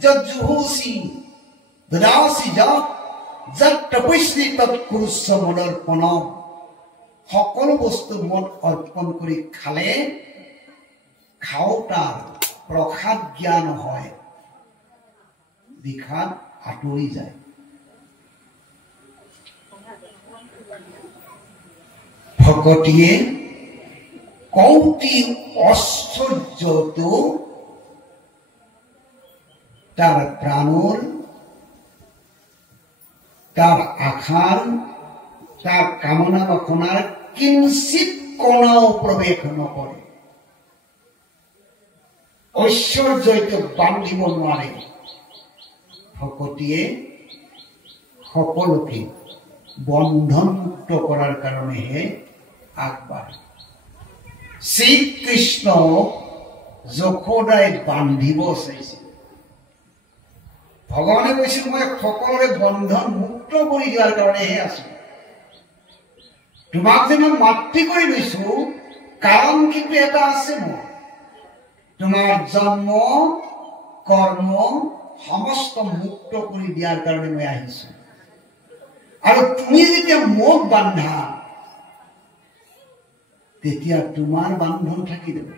যত জুহোচি, দদাসি যত, যত তপস্যি তৎ কুৰুস্ব মদৰ্পণ। সকলো বস্তু মত অৰ্পণ কৰি খালে খাওঁতাৰ প্ৰসাদ জ্ঞান হয়, বিষাদ আঁতৰি যায়। ভকতিয়ে কৌটি ঐশ্বৰ্যটো তাৰ প্ৰাণৰ, তাৰ আশাৰ, তাৰ কামনা বাসনাৰ কিঞ্চিত কণাও প্ৰৱেশ নকৰে। ঐশ্বৰ্যটো বান্ধিব নোৱাৰে। ভকতিয়ে সকলোকে বন্ধনমুক্ত কৰাৰ কাৰণেহে আগবাঢ়ে। শ্ৰীকৃষ্ণ যশোদাই বান্ধিব চাইছিল। ভগৱানে কৈছিল মই সকলোৰে বন্ধন মুক্ত কৰি দিয়াৰ কাৰণেহে আছো। তোমাক যে মই মাতৃ কৰি লৈছো কাৰণ কিন্তু এটা আছে, মোৰ তোমাৰ জন্ম কৰ্ম সমস্ত মুক্ত কৰি দিয়াৰ কাৰণে মই আহিছো। আৰু তুমি যেতিয়া মোক বান্ধা তেতিয়া তোমাৰ বান্ধন থাকি যাব।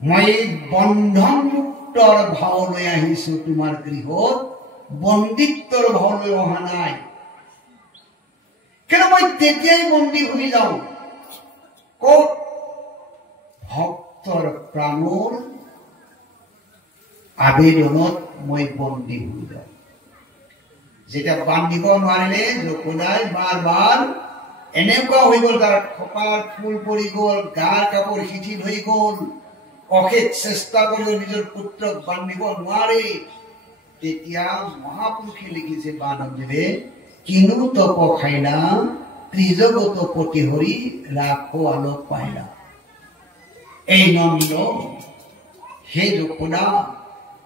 মই বন্ধন মুক্তৰ ভাৱ লৈ আহিছো তোমাৰ গৃহত, বন্দিত্বৰ ভাৱ লৈ অহা নাই। কিন্তু মই তেতিয়াই বন্দী হৈ যাওঁ ক'ত? ভক্তৰ প্ৰাণৰ আবেদনত মই বন্দী হৈ যাওঁ। যেতিয়া বান্ধিব নোৱাৰিলে যশোদাই বাৰ বাৰ এনেকুৱা হৈ গ'ল, তাৰ কপাল ফুল পৰি গ'ল, গাৰ কাপোৰ শিথিল হৈ গ'ল, অশেষ চেষ্টা কৰিও নিজৰ পুত্ৰক বান্ধিব নোৱাৰে। তেতিয়া মহাপুৰুষে লিখিছে বানদেৱে, কিনো তপ খাইলা ত্ৰিজগত পতি হৰি ৰাখো আলোক পাইলা। এই নন্দ হে যশোদা,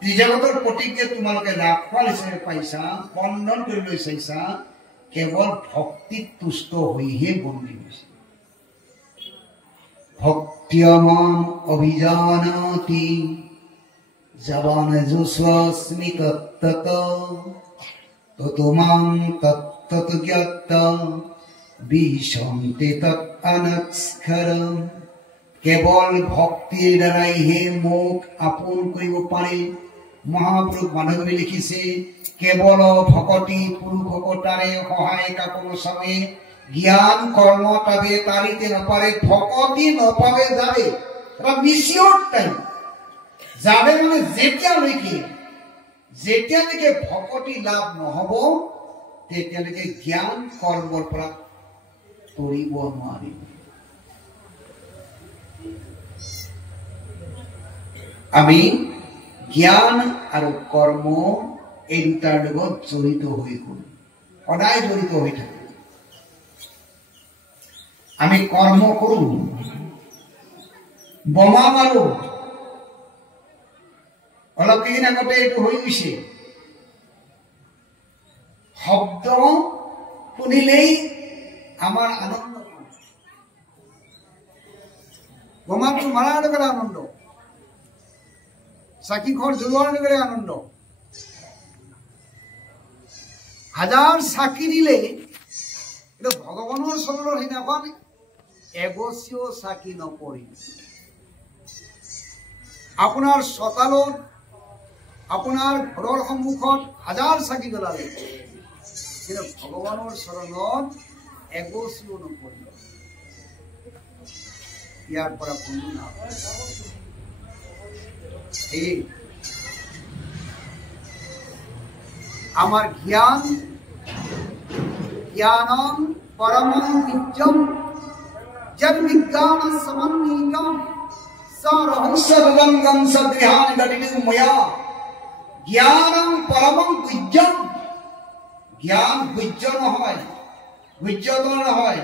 ত্ৰিজগতৰ পতিক যে তোমালোকে ৰাখোৱাল হিচাপে পাইছা, বন্ধন কৰি লৈ চাইছা, কেৱল ভক্তিত তুষ্ট হৈহে বন্দী হৈছে। ভক্তিয়মাম অভিজানাতি জবান যস্মি তত্তত ততমাং তত্তত জ্ঞাত বিশন্তে তৎ অনস্খৰম। কেৱল ভক্তিৰ দ্বাৰাইহে মোক আপোন কৰিব পাৰে, মহাপুৰুষ মাধৱী লিখিছে, কেৱল ভকতি পুৰুষকতাৰে সহায় কাকো চাবে, জ্ঞান কৰ্ম তাবে তাৰিতে নপাৰে, ভকতি নপাবে যাবে। এটা মিছিয়ৰ টাইম যাবে মানে যেতিয়ালৈকে ভকতি লাভ নহব তেতিয়ালৈকে জ্ঞান কৰ্মৰ পৰা তৰিব নোৱাৰিব। আমি জ্ঞান আৰু কৰ্ম এই দুটাৰ লগত জড়িত হৈ গ'ল, সদায় জড়িত হৈ থাকো। আমি কৰ্ম কৰো, বোমা মাৰো। অলপ দিন আগতে এইটো হৈ গৈছে, শব্দ শুনিলেই আমাৰ আনন্দ। বোমাটো মাৰাৰ লগে আনন্দ, চাকি ঘৰ জ্বলোৱাৰ লগে আনন্দ। হাজাৰ চাকি দিলে কিন্তু ভগৱানৰ চৰণৰ সিদিনাখন এগছিও চাকি নপৰি। আপোনাৰ চোতালত, আপোনাৰ ঘৰৰ সন্মুখত হাজাৰ চাকি জ্বলালে কিন্তু ভগৱানৰ চৰণত এগছিও নপৰিল। ইয়াৰ পৰা কোনো নাম। আমাৰ জ্ঞানম পৰমং বিদ্যম যদ বিজ্ঞান সমন্বিতম সরহস্যরঙ্গম সদৃহান গটিতু ময়া। জ্ঞানম পরমং বিদ্যম। জ্ঞান গুহ্য নহয়, গুহ্যতম নহয়,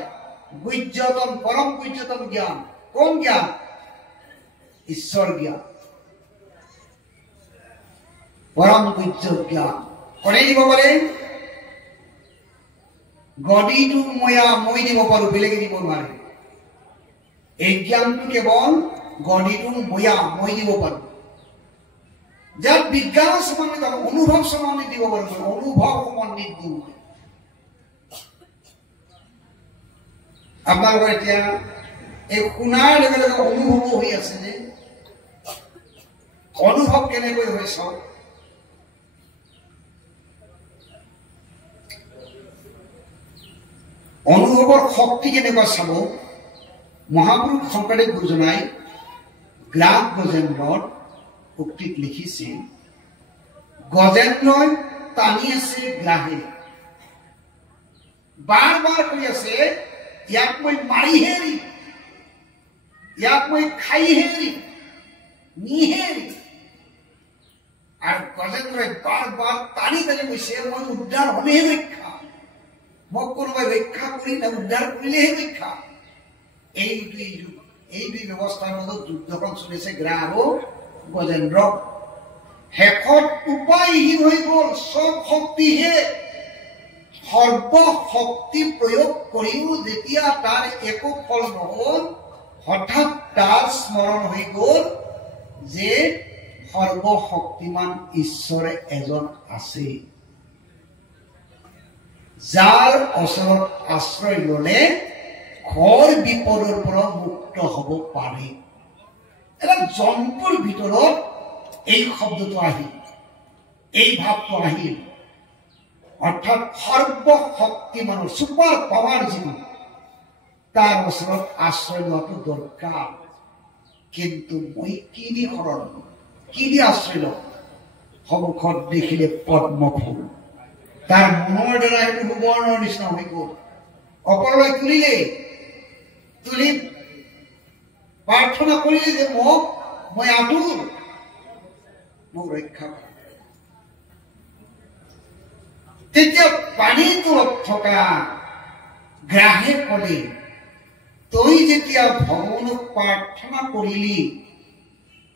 গুহ্যতম, পরম গুহ্যতম জ্ঞান। কোন জ্ঞান? ঈশ্বর জ্ঞান, পরম গুহ্য জ্ঞান। কোনে দিব পাৰে? গদিটো ময়া, মই দিব পাৰো, বেলেগে দিব নোৱাৰে। এই জ্ঞানটো কেৱল গদিটো ময়া, মই দিব পাৰো। যাত বিজ্ঞান সমন্বিত, অনুভৱ সমন্বিত দিব পাৰো, অনুভৱ সমন্বিত দিম। আপোনালোকৰ এতিয়া এই শুনাৰ লগে লগে অনুভৱ হৈ আছে যে, অনুভৱ কেনেকৈ হৈ চাওক। অনুভৱৰ শক্তি কেনেকুৱা চাব। মহাপুৰুষ শংকৰদেৱ গুৰুজনাই গ্ৰাস গজেন্দ্ৰৰ উক্তিত লিখিছে, গজেন্দ্ৰই টানি আছে গ্ৰাহে, বাৰ বাৰ কৈ আছে, ইয়াক মই মাৰিহে এৰিম, ইয়াক মই খাইহে এৰিম, নিহে এৰিম। আৰু গজেন্দ্ৰই বাৰ বাৰ টানি টানি কৈছে, মই উদ্ধাৰ হলেহে ৰক্ষা, মোক কোনোবাই ৰক্ষা কৰি উদ্ধাৰ কৰিলেহে ৰক্ষা। এই দুই ব্যৱস্থাৰ মাজত যুদ্ধখন চলিছে গ্ৰাস আৰু গজেন্দ্ৰ। শেষত উপায়হীন হৈ গল, চব শক্তিহে, সৰ্বশক্তি প্ৰয়োগ কৰিও যেতিয়া তাৰ একো ফল নহল, হঠাৎ তাৰ স্মৰণ হৈ গল যে সৰ্বশক্তিমান ঈশ্বৰ এজন আছে, যাৰ ওচৰত আশ্ৰয় ললে ঘৰ বিপদৰ পৰা মুক্ত হব পাৰে। এটা জন্তুৰ ভিতৰত এই শব্দটো আহিল, এই ভাৱটো আহিল। অৰ্থাৎ সৰ্বশক্তিমানৰ ছুপাৰ পাৱাৰ যিমান, তাৰ ওচৰত আশ্ৰয় লোৱাটো দৰকাৰ। কিন্তু মই কি দি শৰণ, কি দি আশ্ৰয় লওঁ? সন্মুখত দেখিলে পদ্ম ফুল, তাৰ মনৰ দ্বাৰা সেইটো সুবৰ্ণৰ নিচিনা হৈ গল। অপৰলৈ তুলিলে, তুলি প্ৰাৰ্থনা কৰিলে যে মোক, মই আতুৰ, মোক ৰক্ষা কৰ। তেতিয়া পানীৰ তলত থকা গ্ৰাহে কলে, তই যেতিয়া ভগৱানক প্ৰাৰ্থনা কৰিলি,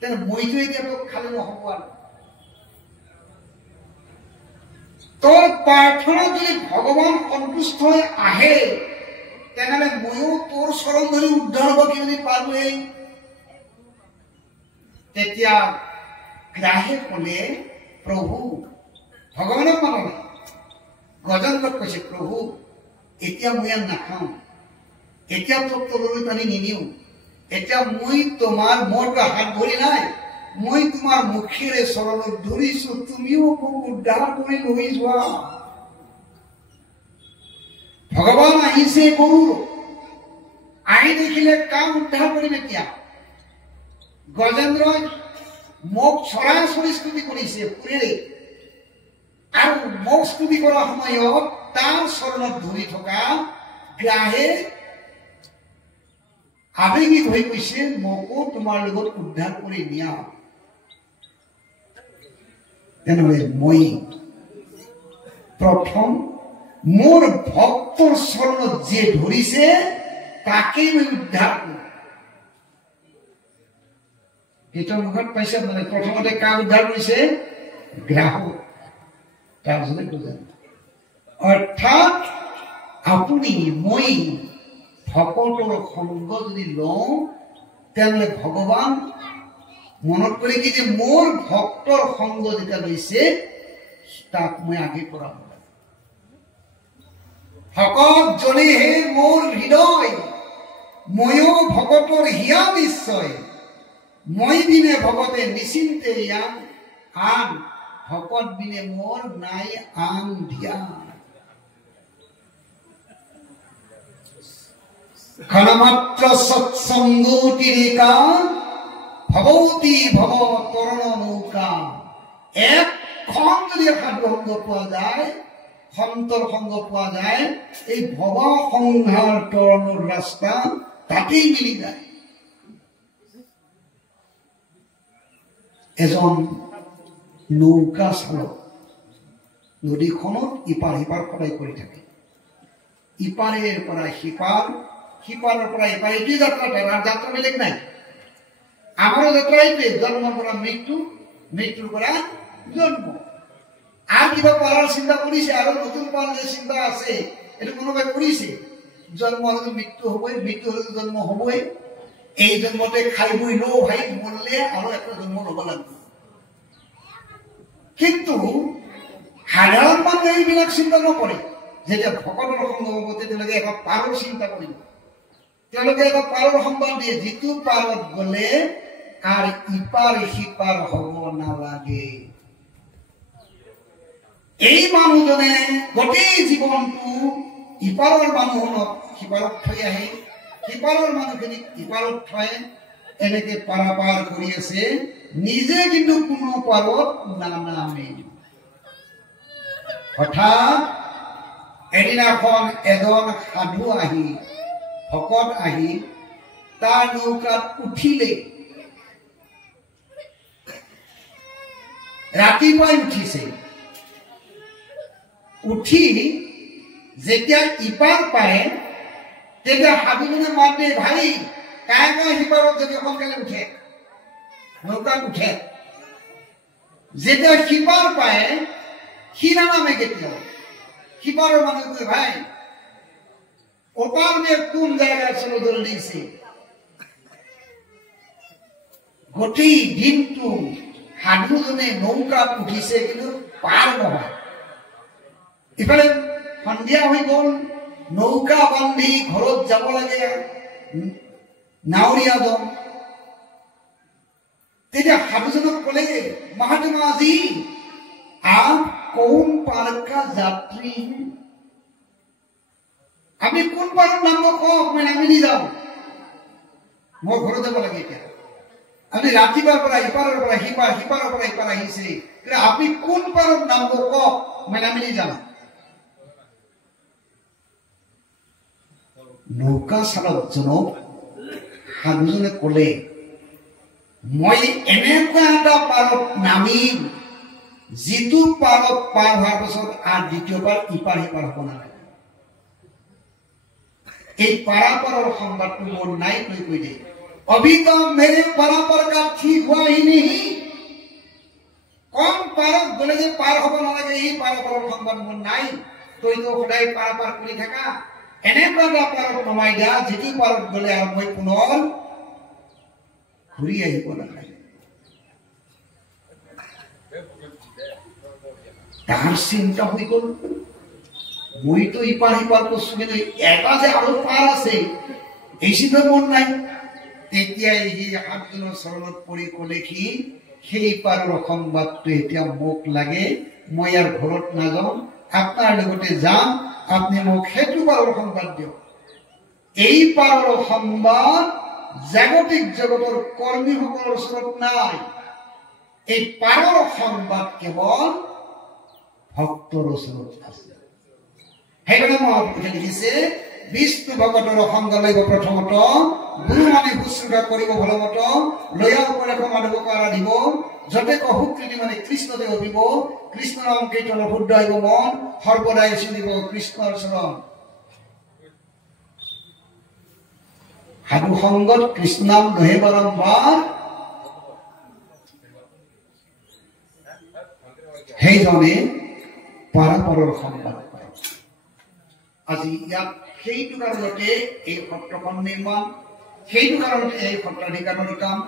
তেনে মইতো এতিয়া তোক খালি নহব। আৰু তোৰ প্ৰাৰ্থনা যদি ভগৱান সন্তুষ্ট হৈ আহে, তেনেহলে ময়ো তোৰ চৰণ ধৰি উদ্ধাৰ হব যদি পাৰোৱেই। তেতিয়া গ্ৰাহে কলে, প্ৰভু, ভগৱানক মানে নাই, গজেন্দ্ৰক কৈছে, প্ৰভু এতিয়া মই ইয়াত নাখাওঁ, এতিয়া তোক তললৈ টানি নিনিও, এতিয়া মই তোমাৰ মোৰতো হাত ভৰি নাই, মই তোমাৰ মুখেৰে চৰণত ধৰিছো, তুমিও মোক উদ্ধাৰ কৰি লৈ যোৱা। ভগৱান আহিছে গৰু, আহি দেখিলে কাম উদ্ধাৰ কৰিম। এতিয়া গজেন্দ্ৰই মোক চৰাচৰি স্তুতি কৰিছে ফুৰেৰে, আৰু মোক স্তুতি কৰাৰ সময়ত তাৰ চৰণত ধৰি থকা গ্ৰাহে আবেগিক হৈ কৈছে, মোকো তোমাৰ লগত উদ্ধাৰ কৰি নিয়া। তেনেহলে মই প্ৰথম মোৰ ভক্তৰ চৰণত যে ধৰিছে তাকেই মই উদ্ধাৰ কৰো। এইটো মুখত পাইছে মানে প্ৰথমতে কাক উদ্ধাৰ কৰিছে? গ্ৰাহক, তাৰপিছতে গজেন্দ্ৰ। অৰ্থাৎ আপুনি মই ভকতৰ সংগ যদি লওঁ, তেনেহলে ভগৱান মনত কৰে কি যে মোৰ ভক্তৰ সংগ যেতিয়া লৈছে তাক মই আগে কৰাব লাগে। ভকত জনেহে মোৰ হৃদয়, ময়ো ভকতৰ হিয়া নিশ্চয়। মই বিনে ভকতে নিচিন্তে ইয়ান, আন ভকত বিনে মোৰ নাই আন ধ্যান। ক্ষণমাত্ৰ সৎসংগতিৰেকা, ভগৱতী ভৱ তৰণ নৌকা। এক ক্ষণ যদি সাধু সংগ পোৱা যায়, সন্তৰ সংগ পোৱা যায়, এই ভৱ সংসাৰ তৰণৰ ৰাস্তা তাতেই মিলি যায়। এজন নৌকা চালক নদীখনত ইপাৰ সিপাৰ সদায় কৰি থাকে। ইপাৰেৰ পৰা সিপাৰ, সিপাৰৰ পৰা ইপাৰ, এইটোৱে যাত্ৰা। তাৰ যাত্ৰা বেলেগ নাই। আমাৰো যাত্ৰা এইটোৱে, জন্মৰ পৰা মৃত্যু, মৃত্যুৰ পৰা জন্ম। আৰু কিবা পাৰাৰ চিন্তা কৰিছে? আৰু নতুন পাৰ যে চিন্তা আছে, এইটো কোনোবাই কৰিছে? জন্ম হলেতো মৃত্যু হবই, মৃত্যু হলেতো জন্ম হবই। এই জন্মতে খাই বই লো ভাই মরলে আরো একটা জন্ম লব লাগবে। কিন্তু সাধারণ মানুষ এইবিলাক চিন্তা নকৰে। যেতিয়া ভকতৰ সংগ হব তেতিয়ালৈকে এটা পাৰৰ চিন্তা কৰিব। তেওঁলোকে এটা পাৰৰ সম্মান দিয়ে, যিটো পাৰত গলে আৰ ইপাৰ সিপাৰ হব নালাগে। এই মানুহজনে গোটেই জীৱনটো ইপাৰৰ মানুহক সিপাৰত থৈ আহে, সিপাৰৰ মানুহখিনিক ইপাৰত থৈ এনেকে পাৰাপাৰ কৰি আছে, নিজে কিন্তু কোনো পাৰত নানামে। হঠাৎ এদিনাখন এজন সাধু আহি, ভকত আহি তাৰ নৌকাত উঠিলে। ৰাতিপুৱাই উঠিছে, উঠি যেতিয়া ইপাৰ পায় তেতিয়া সাধুজনে মাত দিয়ে, ভাই কায়ে কায়ে সিপাৰত যদি সোনকালে উঠে, নৌকাত উঠে। যেতিয়া সিপাৰ পায় সি নানামে কেতিয়াও। সিপাৰৰ মানুহে ভাই ওপার में কোন জায়গায় চলো জলদিছে। গোটেই দিনটো সাধুজনে নৌকাত উঠিছে, কিন্তু পাৰ নহয়। ইফালে সন্ধিয়া হৈ গল, নৌকা বান্ধি ঘৰত যাব লাগে নাৱৰীয়াজন। তেতিয়া সাধুজনক কলে, महात्मा जी आप कौन पार का यात्री हैं? আপনি কোন পাৰৰ নাম কওক, মই নামি যাওঁ। মই ঘৰত যাব লাগে এতিয়া। আপনি ৰাতিপুৱাৰ পৰা ইপাৰৰ পৰা সিপাৰ, সিপাৰৰ পৰা ইপাৰ আহিছে, আপনি কোন পাৰৰ নাম কওক, মই নামি যাওঁ। নৌকা চালকজনক সাধুজনে কলে, মই এনেকুৱা এটা পাৰত নামিম যিটো পাৰত পাৰ হোৱাৰ পাছত আৰু দ্বিতীয়বাৰ ইপাৰ সিপাৰ হ'ব নালাগে। এই পাৰাপাৰ সংবাদটো মোৰ নাই কৈ কৈ দে। अभी तो मेरे पारापर का ठीक हुआ ही नहीं। कौन पारक गले जे पार হ'ব নালাগে, এই পারাপার সংবাদ মোৰ নাই। তই তো সদায় পাৰাপাৰ কৰি থাকা, এনেকুৱা এটা পাৰত নমাই দিয়া যিটো পাৰত গলে আৰু মই পুনৰ ঘূৰি আহিব নালাগে। তাৰ চিন্তা হৈ গল, মই তো ইপার সিপার করছো, কিন্তু এটা যে আরো পার আছে এই চিন্তা মন নাই। তেতিয়াই সি সাধুজনৰ চৰণত পৰি কলে কি, সেই পাৰৰ সংবাদটো এতিয়া মোক লাগে, মই ইয়াৰ ঘৰত নাযাওঁ, আপোনাৰ লগতে যাম, আপুনি মোক সেইটো পাৰৰ সংবাদ দিয়ক। এই পাৰৰ সংবাদ জাগতিক জগতৰ কৰ্মীসকলৰ ওচৰত নাই। এই পাৰৰ সংবাদ কেৱল ভক্তৰ ওচৰত আছে। সেইকাৰণে মহাপুৰুষে লিখিছে, বিষ্ণু ভগতৰ সংগ লাগিব প্ৰথমত, গুৰু মানি শুশ্ৰূষা কৰিব ভলমত, লয়া উপদেশ মাধৱক আৰাধিব, যতে সুকৃতি মানে কৃষ্ণতে অভিব, কৃষ্ণ নাম কীৰ্তনৰ শুদ্ধ আহিব মন, সৰ্বদাই চলিব কৃষ্ণৰ চৰণ। সাধু সংগত কৃষ্ণ নাম নহে বাৰম্বাৰ, সেইজনে পাৰাপৰৰ সংবাদ পায়। আজি ইয়াত সেইটো কাৰণতে এই সত্ৰখন নিৰ্মাণ, সেইটো কাৰণতে এই সত্ৰাধিকাৰৰ কাম,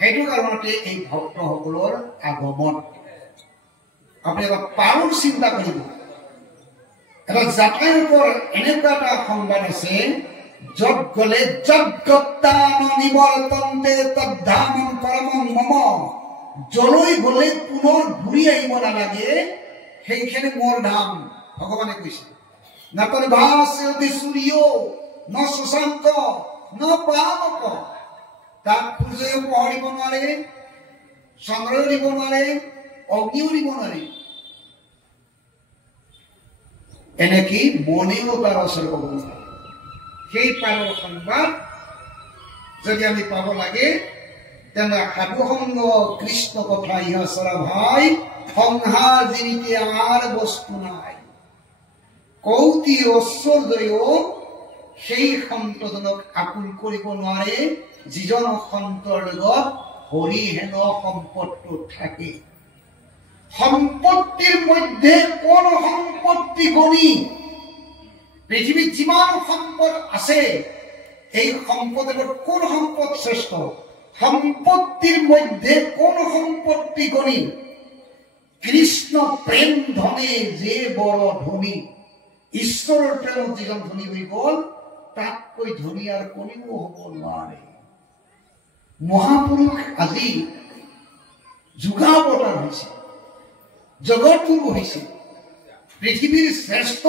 সেইটো কাৰণতে এই ভক্তসকলৰ আগমন। আপুনি এটা পাৰৰ চিন্তা কৰিব। এটা যাতায়াতৰ এনেকুৱা এটা সংবাদ আছে, যত গলে যজ্ঞত্তান নিবৰ্তন্তে তদ্ধামং পৰমং মম, যলৈ গলে পুনৰ ঘূৰি আহিব নালাগে, সেইখিনি মোৰ ধাম। ভগৱানে কৈছে, নাতৰ ভাস্যতি সূৰ্য ন শশাংক ন পাৱক, তাক সূৰ্যও পোহৰিব নোৱাৰে, চন্দ্ৰও দিব নোৱাৰে, অগ্নিও দিব নোৱাৰে, এনেকি মনেও তাৰ ওচৰ পাব নোৱাৰে। সেই পাৰৰ সংবাদ যদি আমি পাব লাগে, তেনে সাধু সংগ কৃষ্ণ কথা ইহা চৰা ভাই, সংসাৰ জিনিতে আৰ বস্তু নাই। কৌতি ঐশ্বৰ্যও সেই সন্তজনক আকুল কৰিব নোৱাৰে, যিজন সন্তৰ লগত হৰি হেন সম্পদটো থাকে। সম্পত্তিৰ মধ্যে কোন সম্পত্তি গণি, পৃথিৱীত যিমান সম্পদ আছে, এই সম্পদের কোন সম্পদ শ্রেষ্ঠ? সম্পত্তির মধ্যে কোন সম্পত্তি গণি? কৃষ্ণ প্রেম ধনে যে বড় ধনী। ঈশ্বৰৰ প্ৰেমত যিজন ধনী হৈ গল, তাতকৈ ধনী আৰু কোনেও হব নোৱাৰে। মহাপুৰুষ আজি যুগাৱতাৰ হৈছে, জগতগুৰু হৈছে, পৃথিৱীৰ শ্ৰেষ্ঠ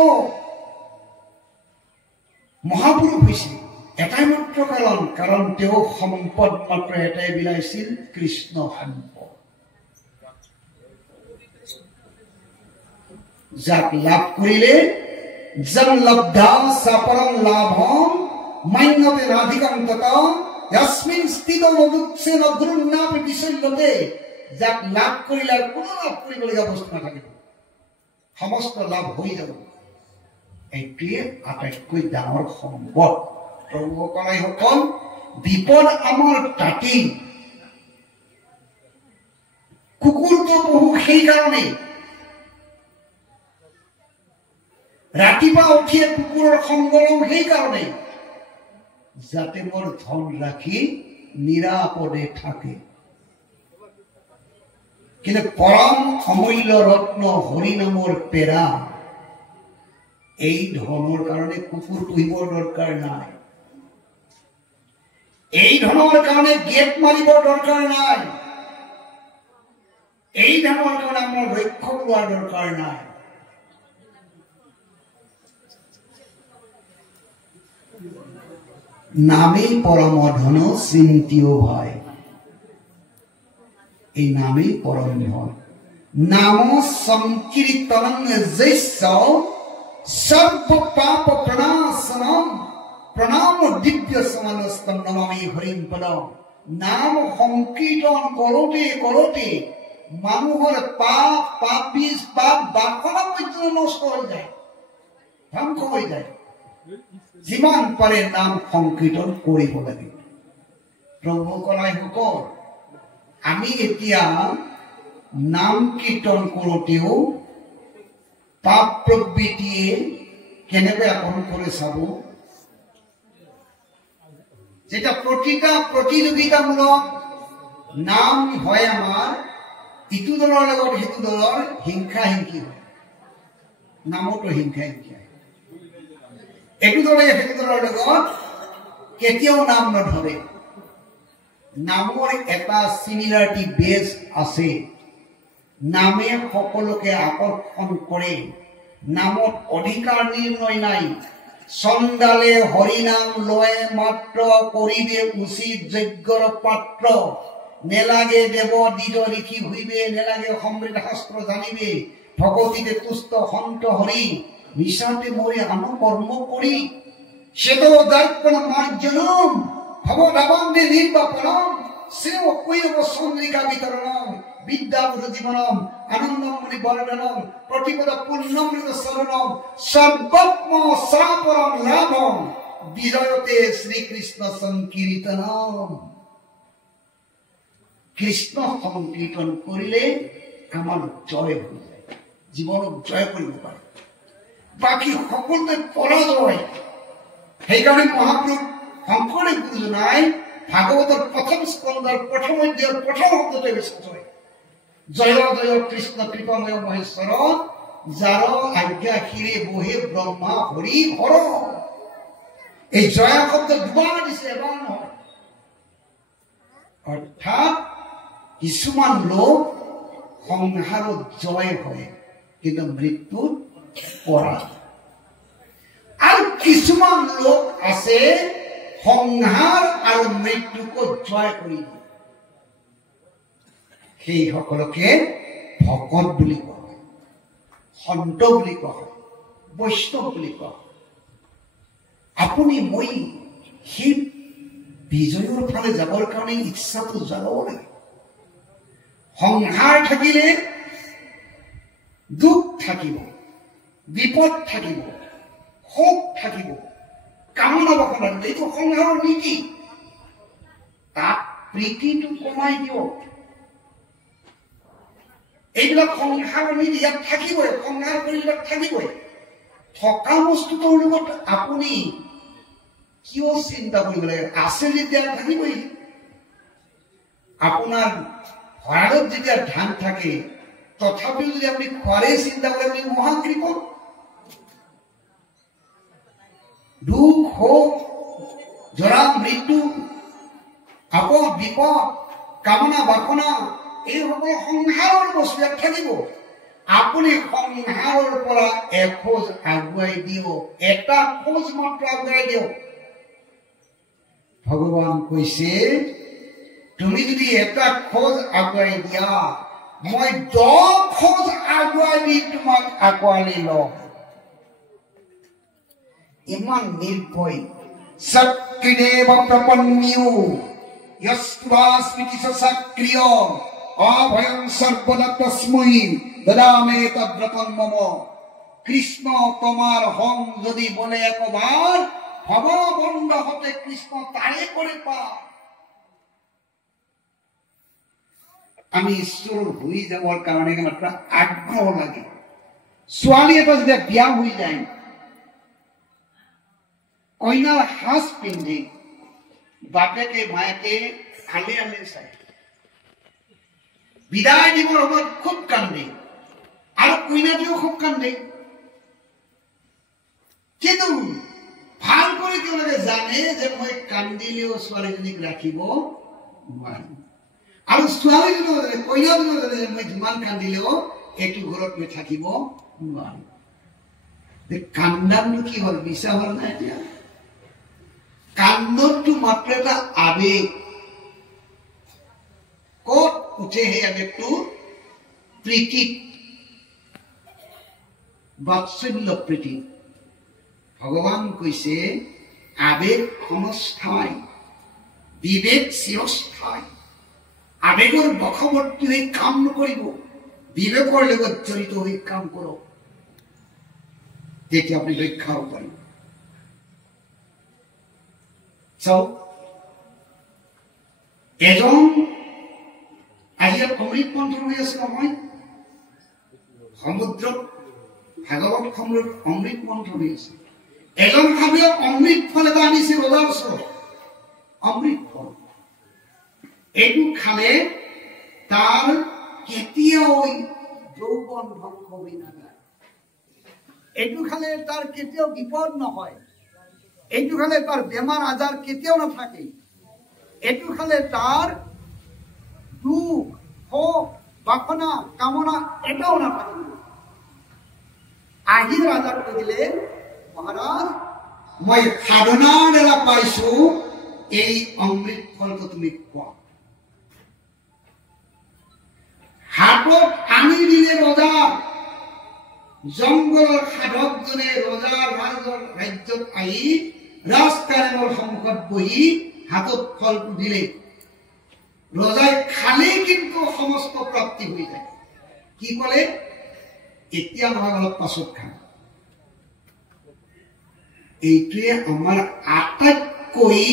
মহাপুৰুষ হৈছে। এটাই মাত্ৰ কাৰণ তেওঁ সম্পদ মাত্ৰ এটাই বিলাইছিল, কৃষ্ণ সম্পদ। যাক লাভ কৰিলে জন লব্ধা সাপৰং লাভং মান্যতে ৰাধিকাং তত যস্মিন স্থিত নদুক্ষে নগ্ৰুণাপি বিশল্যতে, যাক লাভ কৰিলে আৰু কোনো লাভ কৰিবলগীয়া বস্তু নাথাকিব, সমস্ত লাভ হৈ যাব। এইটোৱে আটাইতকৈ ডাঙৰ সম্পদ। প্ৰভুসকল, বিপদ আমাৰ তাতেই। কুকুৰটো পহু সেইকাৰণে, ৰাতিপুৱা উঠিয়ে কুকুৰৰ সংগ লওঁ সেইকাৰণে, যাতে মোৰ ধন ৰাখি নিৰাপদে থাকে। কিন্তু পৰম অমূল্য ৰত্ন হৰিনামৰ পেৰা, এই ধনৰ কাৰণে কুকুৰ পুহিবৰ দৰকাৰ নাই, এই ধনৰ কাৰণে গেট মাৰিবৰ দৰকাৰ নাই, এই ধনৰ কাৰণে আমাৰ ৰক্ষক লোৱাৰ দৰকাৰ নাই। নামেই পৰম ধন চিন্তিও হয়, এই নামেই পৰম ধন। নাম সংকীৰ্তনং যস্য সৰ্ব পাপ প্ৰণাশনম প্ৰণাম দিব্য সমানস্তম নমামি হৰিম পদম। নাম সংকীৰ্তন কৰোতে কৰোতে মানুহৰ পাপ বাসনা পৰ্যন্ত নষ্ট হৈ যায়, ধ্বংস হৈ যায়। যিমান পাৰে নাম সংকীৰ্তন কৰিব লাগে। প্ৰভু কলাইসকল, আমি এতিয়া নাম কীৰ্তন কৰোতেও পাপ প্ৰবৃত্তিয়ে কেনেকৈ আকৰণ কৰে চাব। যেটা প্ৰতিটা প্ৰতিযোগিতামূলক নাম হয়, আমাৰ ইটো দলৰ লগত সিটো দলৰ হিংসা হিংসি হয়, নামতো হিংসা হিংসি হয়। এইটো দলে সেইটো দলৰ লগত কেতিয়াও নাম নধৰে। নামৰ এটা সিমিলাৰিটি বেজ আছে। নামে সকলোকে আকৰ্ষণ কৰে, নামত অধিকাৰ নিৰ্ণয় নাই। চন্দালে হৰিনাম লয় মাত্ৰ, কৰিবে উচিত যজ্ঞৰ পাত্ৰ। নেলাগে দেৱ দিদ লিখি হইবে, নেলাগে সমৃদ্ধ শাস্ত্ৰ জানিবে। ভগৱতীতে তুষ্ট সন্ত হৰি, মিছাতে মৰি আন কৰ্ম কৰি। শ্বেত দৰ্পণ মাৰ্জনম, ভৱধাৱন্দে নিৰ্বাপনম। শ্রেয় কৈরব চন্দ্রিকা বিতরণম, বিদ্যাবুধ জীবনম, আনন্দমণি বর্ণনম। প্রতিপদ পূর্ণমৃত শরণম, সর্বত্ম সাপরম লাভম। বিজয়তে শ্রীকৃষ্ণ সংকীর্তনম। কৃষ্ণ সংকীর্তন করিলে আমার জয় হয়ে যায়, জীবনক জয় কৰিব পাৰে। বাকী সকলোতে পৰাজয়। সেইকাৰণে মহাপুৰুষ শংকৰদেৱ গুৰুজনাই ভাগৱতৰ প্ৰথম স্কন্ধৰ প্ৰথম অধ্যায়ৰ প্ৰথম শব্দতে বিশ্বাস হয়, জয় জয় কৃষ্ণ কৃপাময় মহেশ্বৰ, যাৰ আজ্ঞা শিৰে বহে ব্ৰহ্মা হৰি হৰ। এই জয় শব্দ দুবাৰ দিছে, এবাৰ নহয়। অৰ্থাৎ কিছুমান লোক সংসাৰত জয় হয় কিন্তু মৃত্যুত পৰা, আৰু কিছুমান লোক আছে সংসাৰ আৰু মৃত্যুকো জয় কৰি দিয়ে। সেই সকলকে ভকত বুলি কোৱা হয়, সন্ত বুলি কোৱা হয়, বৈষ্ণৱ বুলি কোৱা হয়। আপুনি মই সেই বিজয়ৰ ফালে যাবৰ কাৰণে ইচ্ছাটো জগাব লাগে। সংসাৰ থাকিলে দুখ থাকিব, বিপদ থাকিব, শোক থাকিব, কামনা বাসনা থাকিব। এইটো সংসাৰৰ নীতি। তাত প্ৰীতিটো কমাই দিয়ক। এইবিলাক সংসাৰৰ নীতি, ইয়াত থাকিবই, সংসাৰ কৰিলে থাকিবই। থকা বস্তুটোৰ লগত আপুনি কিয় চিন্তা কৰিব লাগে? আছে যেতিয়া থাকিবই। আপোনাৰ ভঁৰালত যেতিয়া ধান থাকে, তথাপিও যদি আপুনি খোৱাৰে চিন্তা কৰে, আপুনি মহাকৃপণ। দুখ, শোক, জৰা, মৃত্যু, আপদ, বিপদ, কামনা বাসনা, এই সকলো সংসাৰৰ বস্তু ইয়াত থাকিব। আপুনি সংসাৰৰ পৰা এখোজ আগুৱাই দিয়ক, এটা খোজ মাত্ৰ আগুৱাই দিয়ক। ভগৱান কৈছে, তুমি যদি এটা খোজ আগুৱাই দিয়া, মই 10 খোজ আগুৱাই দি তোমাক আঁকোৱালি লম। ইমান নিৰ্ভয়। সক্ৰিদেৱ প্ৰপন্যু য়স্তুভা স্মৃতি সক্ৰিয়, অভয়ং সৰ্বদা তস্मै দদামে তদ্ব্ৰতং মম। কৃষ্ণ তোমাৰ হং যদি বলে একবাৰ, ভব বন্ধ হতে কৃষ্ণ তাৰে কৰে পা। আমি ঈশ্বৰ হৈ যাবৰ কাৰণে মাত্ৰ আগ্ৰহ লাগে। ছোৱালী এটা যেতিয়া বিয়া হৈ যায়, কইনাৰ সাজ পিন্ধি বাপেকে মায়েকে আলে আলে চাই, বিদায় দিবৰ সময়ত খুব কান্দে, আৰু কইনাটিও খুব কান্দে। কিন্তু ভাল কৰি তেওঁলোকে জানে যে মই কান্দিলেও ছোৱালীজনীক ৰাখিব নোৱাৰিম, আৰু ছোৱালীজনীও জানে, কইনাজনীও জানে যে মই যিমান কান্দিলেও এইটো ঘৰত মই থাকিব নোৱাৰিম। কান্দানো কি হ'ল? মিছা হ'ল না? এতিয়া কান্দনটো মাত্ৰ এটা আবেগ। ক'ত উঠে সেই আবেগটো? প্ৰীতিত, বাৎসল্য প্ৰীতিত। ভগৱান কৈছে, আবেগ ক্ষণস্থায়ী, বিবেক চিৰস্থায়ী। আবেগৰ বশৱৰ্তী হৈ কাম নকৰিব, বিবেকৰ লগত জড়িত হৈ কাম কৰক, তেতিয়া আপুনি ৰক্ষা হ'ব পাৰিব। চাওক, এজন আজি অমৃত মন্থন হৈ আছে নহয়, সমুদ্ৰত ভাগৱত সমুদ্ৰত অমৃত মন্থন হৈ আছে। এজন সাধুৱে অমৃত ফল এটা আনিছে ৰজাৰ ওচৰত, অমৃত ফল। এইটো খালে তাৰ কেতিয়াও যৌৱন ধ্বংস হৈ নাযায়, এইটো খালে তাৰ কেতিয়াও বিপদ নহয়, এইটো খালে তাৰ বেমাৰ আজাৰ কেতিয়াও নাথাকে। এইটো খালে তাৰ দুখ শোক বাসনা কামনা এটাও নাথাকিব। আহি ৰাজাক কৈছিলে, মহাৰাজ মই সাধনাৰ দ্বাৰা পাইছো, এই অমৃত ফলটো তুমি খোৱা। হাতত আনি দিলে ৰজা, জংঘলৰ সাধকজনে ৰজাৰ ৰাজ্যত আহি ৰাজকাৰেঙৰ সন্মুখত বহি হাতত ফলটো দিলে। ৰজাই খালে কিন্তু সমস্ত প্ৰাপ্তি হৈ যায়। কি কলে? এতিয়া নহয়, অলপ পাছত খাম। এইটোৱে আমাৰ আটাইতকৈ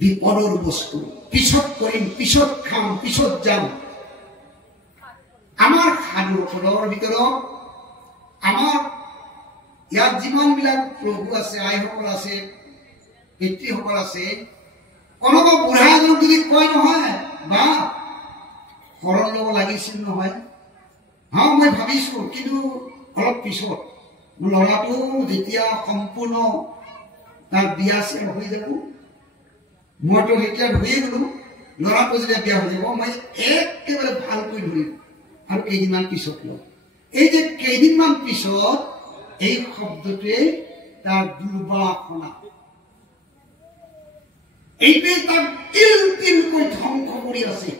বিপদৰ বস্তু। পিছত কৰিম, পিছত খাম, পিছত যাম। আমাৰ সাধুসকলৰ ভিতৰত আমাৰ ইয়াত যিমানবিলাক প্ৰভু আছে, আইসকল আছে, পিতৃসকল আছে, কোনোবা বুঢ়া এজন যদি কয় নহয়, বা শৰণ ল'ব লাগিছিল নহয়, মই ভাবিছো, কিন্তু অলপ পিছত মোৰ ল'ৰাটো যেতিয়া সম্পূৰ্ণ তাৰ বিয়া চিয়া হৈ যাব, মইতো এতিয়া ধৰিয়ে গলো, ল'ৰাটো যেতিয়া বিয়া হৈ যাব, মই একেবাৰে ভালকৈ ধৰিম আৰু কেইদিনমান পিছত লওঁ। এই যে কেইদিনমান পিছত, এই শব্দটোৱে তাৰ দুৰ্বাসনা, এইটোৱে তাক তিল তিলকৈ ধ্বংস কৰি আছে।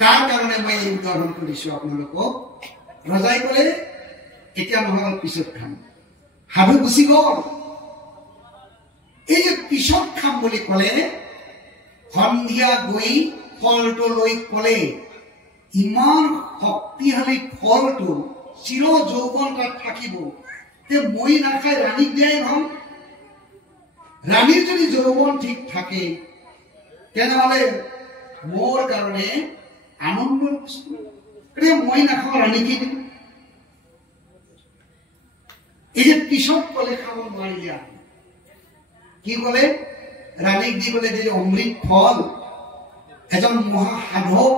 তাৰ কাৰণে মই এই উদাহৰণ কৰিছো আপোনালোকক। ৰজাই কলে, এতিয়া নহয়, পিছত খাম। সাধু গুচি গল। এই যে পিছত খাম বুলি কলে, সন্ধিয়া গৈ ফলটো লৈ কলে, ইমান শক্তিশালী ফলটো, চিৰ যৌৱন তাত থাকিব, তে মই নাখাই ৰাণীক দিয়াই ভাল। ৰাণীৰ যদি যৌৱন ঠিক থাকে, তেনেহলে মোৰ কাৰণে আনন্দৰ বস্তু। মই নাখাওঁ, ৰাণীকে দিম। এই যে পিছত কলে খাব নোৱাৰিলে, কি কলে? ৰাণীক দি কলে যে অমৃত ফল এজন মহাসাধক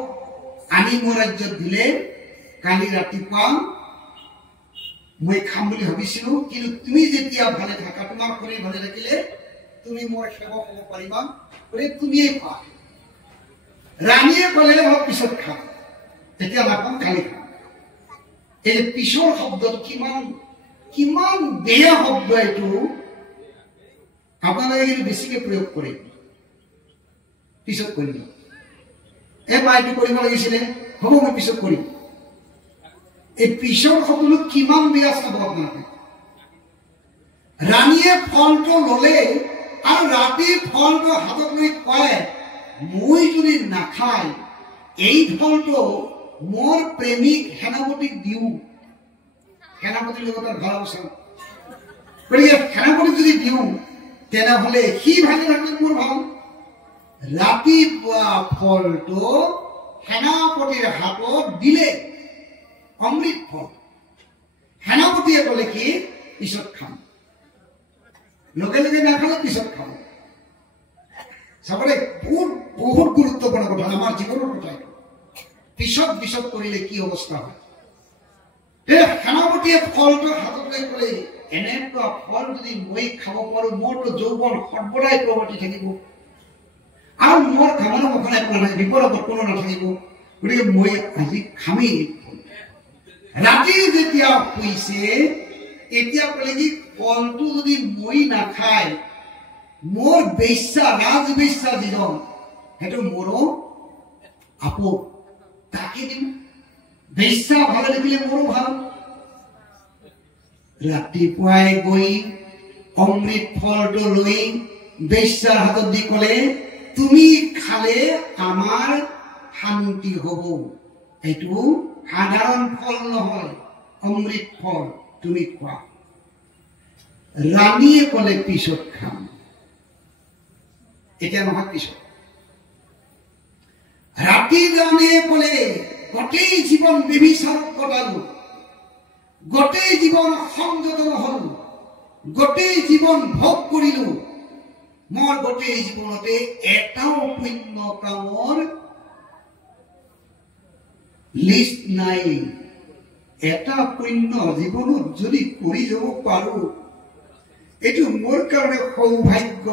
আনি মোৰ ৰাজ্যত দিলে, কালি ৰাতিপুৱা মই খাম বুলি ভাবিছিলো, কিন্তু তুমি যেতিয়া ভালে থাকা, তোমাৰ শৰীৰ ভালে থাকিলে তুমি মোৰ সেৱক হব পাৰিবা, তুমিয়ে খোৱা। ৰাণীয়ে কলে, অলপ পিছত খাম, তেতিয়া নাখাম, কালি খাম। এই পিছৰ শব্দটো কিমান কিমান বেয়া শব্দ এইটো, আপোনালোকে কিন্তু বেছিকে প্ৰয়োগ কৰে। পিছত কৰিম, এইটো কৰিব লাগিছিলে, হ'ব মই পিছত কৰিম। এই পিছৰ শব্দটো কিমান বেয়া চাব আপোনালোকে। ৰাণীয়ে ফলটো ললে আৰু ৰাতি ফলটো হাতত লৈ কয়, মই যদি নাখাই এই ফলটো মোৰ প্ৰেমিক সেনাপতিক দিওঁ। সেনাপতিৰ লগত ভাল অৱস্থা, গতিকে সেনাপতিক যদি দিওঁ, তেনেহলে সি ভালে থাকিলে মোৰ ভাল। ৰাতিপুৱা ফলটো সেনাপতিৰ হাতত দিলে, অমৃত ফল। সেনাপতিয়ে কলে কি, পিছত খাম। লগে লগে নাখালে পিছত খাম। চাবলৈ বহুত বহুত গুৰুত্বপূৰ্ণ কথা, আমাৰ জীৱনৰ কথা। পিছত পিছত কৰিলে কি অৱস্থা হয়। সেনাপতিয়ে ফলটো হাতত লৈ কলে, এনেকুৱা ফল যদি মই খাব পাৰো, মোৰতো যৌৱন সৰ্বদাই প্ৰৱৰ্তি থাকিব আৰু মোৰ কামনা বাসনা একো নাথাকিব, বিপদ আপদ কোনো নাথাকিব। গতিকে মই আজি খামেই। ৰাতি যেতিয়া শুইছে, এতিয়া কলে কি, ফলটো যদি মই নাখাই, মোৰ বেশ্যা, ৰাজবেশ্যা যিজন, সেইটো মোৰো আপদ, তাকে দিম। বেশ্যা ভালে দেখিলে মোৰো ভাল। ৰাতিপুৱাই গৈ অমৃত ফলটো লৈ বেশ্যাৰ হাতত দি কলে, তুমি খালে আমাৰ শান্তি হব। এইটো সাধাৰণ ফল নহয়, অমৃত ফল, তুমি খোৱা। ৰাণীয়ে কলে, পিছত খাম। এতিয়া নহয়, পিছত। ৰাতি ৰাণীয়ে কলে, গোটেই জীৱন বিবিচাৰত কটালো, গোটেই জীৱন সংযতন হল, গোটেই জীৱন ভোগ কৰিলো, মোৰ গোটেই জীৱনতে এটাও পুণ্য কামৰ লিষ্ট নাই। এটা পুণ্য জীৱনত যদি কৰি যাব পাৰো, এইটো মোৰ কাৰণে সৌভাগ্য।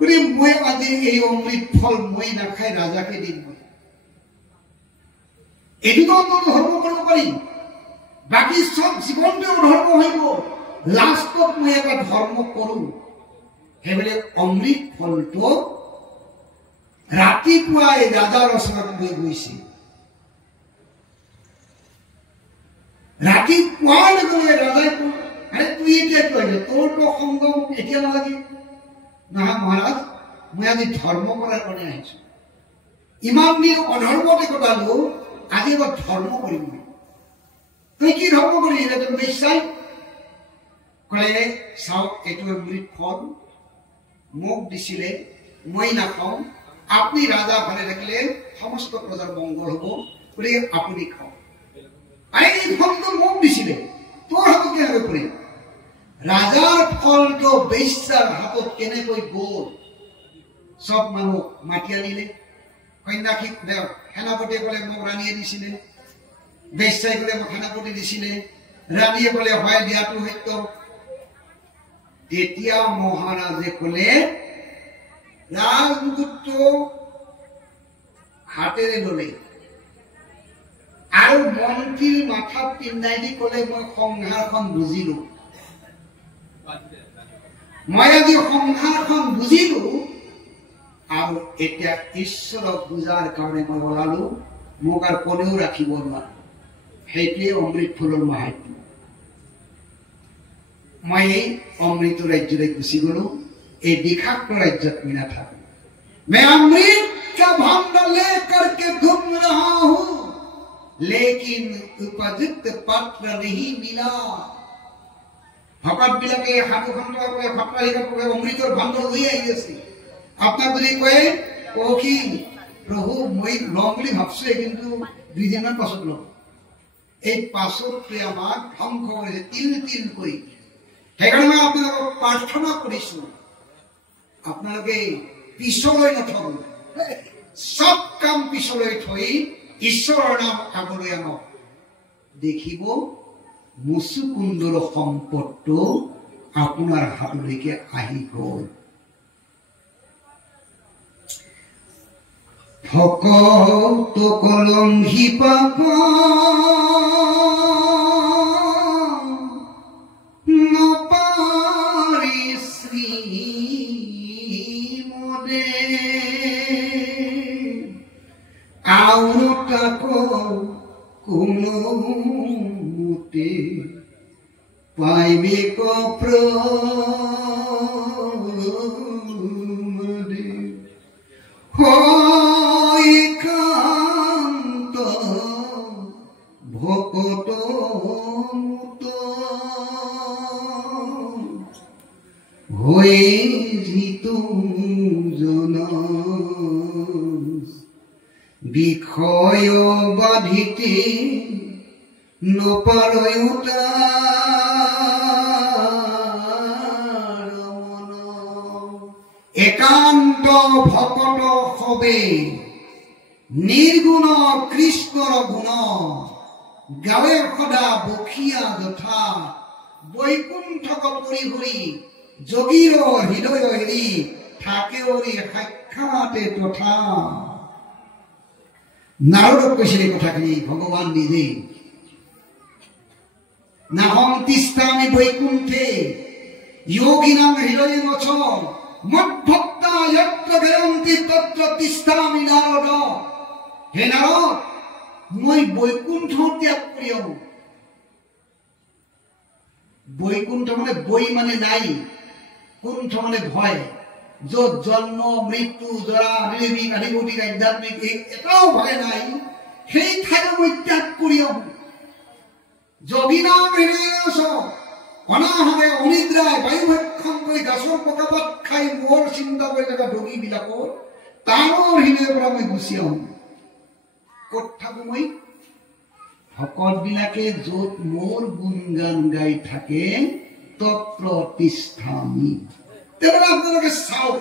গতিকে মই আজি এই অমৃত ফল মই নাখাই ৰাজাকে দিম। মই এইটোতো ধৰ্ম কৰিব পাৰিম, বাকী চব জীৱনটোও ধৰ্ম হইব। লাষ্টত মই এটা ধৰ্ম কৰো, সেইবুলি অমৃত ফলটো ৰাতিপুৱাই ৰাজাৰ ওচৰত লৈ গৈছে। ৰাতিপুৱাৰ লগে লগে ৰাজাই আৰে তুই এতিয়া কৈছে তোৰতো সংগ এতিয়া নালাগে। নহয় মহাৰাজ, মই আজি ধৰ্ম কৰাৰ কাৰণে আহিছো। ইমান দিন অধৰ্মতে কটালো, আজি এবাৰ ধৰ্ম কৰিম। তুই কি ধৰ্ম কৰিলি? তুমি নিশ্চয় কলে চাওক, এইটো অমৃত ফল মোক দিছিলে, মই নাখাওঁ। আপুনি ৰাজা ভালে থাকিলে সমস্ত প্ৰজাৰ মংগল হব, গতিকে আপুনি খাওক। এই ফলটো মোক দিছিলে, তোৰ হাতত কেনেকৈ পৰিল? ৰাজাৰ ফলটো বেশ্যাৰ হাতত কেনেকৈ গল? চব মানুহ মাতি আনিলে। সন্যাসী সেনাপতিয়ে কলে মোক ৰাণীয়ে দিছিলে, বেশ্যাই কলে মোক সেনাপতি দিছিলে, ৰাণীয়ে কলে হয় দিয়াটো সত্য। তেতিয়া মহাৰাজে কলে ৰাজমুকুটটো হাতেৰে ললে আৰু মন্ত্ৰীৰ মাথাত পিন্ধাই দি কলে মই সংসাৰখন বুজিলো, মই আজি সংসাৰখন বুজিলো, আৰু এতিয়া ঈশ্বৰক বুজাৰ কাৰণে মই ওলালো, মোক আৰু কোনেও ৰাখিব নোৱাৰে। সেইটোৱে অমৃত ফুলৰ মাহাত্ম্য। মই এই অমৃত ৰাজ্যলৈ গুচি গলো, এই বিষাক্ত ৰাজ্যত মই নাথাকো। मैं अमृत का भांडा लेकर के घूम रहा हूं, लेकिन उपयुक्त पात्र नहीं मिला। ভকত বিলাকে সাধুখন অমৃতৰ ভাণ্ডাৰ লৈ আহি আছে। আপোনাক যদি কয় কি প্ৰভু মই লম বুলি ভাবছোৱে, কিন্তু 2 দিনমান পাছত লম, এই পাছতটোৱে আমাক ধ্বংস কৰিছে তিল তিল কৰি। সেইকাৰণে মই আপোনালোকক প্ৰাৰ্থনা কৰিছো, আপোনালোকে পিছলৈ নথব, চব কাম পিছলৈ থৈ ঈশ্বৰৰ নাম আগলৈ আনক। দেখিব মুচুকুন্দৰ সম্পদটো আপোনাৰ হাতলৈকে আহি গল। ভকত কলংঘি পাপ নপাৰি শ্ৰীমদে আৰু তাকো কোনো মতে পাইবে কপ্ৰমদে হৈ কান্ত ভকত মুত হৈ জিতু জন বিষয় বাধিতে নপাৰয়তা একান্ত ভকত সবে নিৰ্গুণ কৃষ্ণৰ গুণ গাৱে সদা বখীয়া যথা বৈকুণ্ঠক পৰিহৰি যোগীৰ হৃদয় হেৰি থাকে অৰি সাক্ষাতে তথা। নাৰদক কৈছিল এই কথাখিনি ভগৱান নিজে। নাহং তিষ্ঠামি বৈকুণ্ঠে যোগিনাং হৃদয়ে নচ মদ্ভক্তা যত্ৰ গয়ন্তি তত্ৰ তিষ্ঠামি নাৰদ। হে নাৰদ, মই বৈকুণ্ঠ ত্যাগ কৰি আহো। বৈকুণ্ঠ মানে বৈ মানে নাই, কুণ্ঠ মানে ভয়, যত জন্ম মৃত্যু জৰা নিৰ্বিক আধিভৌতিক আধ্যাত্মিক এটাও ভয় নাই, সেই ঠাই মই ত্যাগ কৰি আহো। যোগিনাং হৃদয়ে নচ, অনাহাৰে অনিদ্ৰায় বায়ু ভক্ষণ কৰি গাছৰ পকাপাত খাই মোৰ চিন্তা কৰি থকা ৰোগীবিলাকৰ তাৰৰ হৃদয়ৰ পৰা মই গুচি আহো। ক'ত থাকো মই? ভকত বিলাকে যত মোৰ গুণগান গাই থাকে তত্ৰ তিষ্ঠামি। তেনেহলে আপোনালোকে চাওক,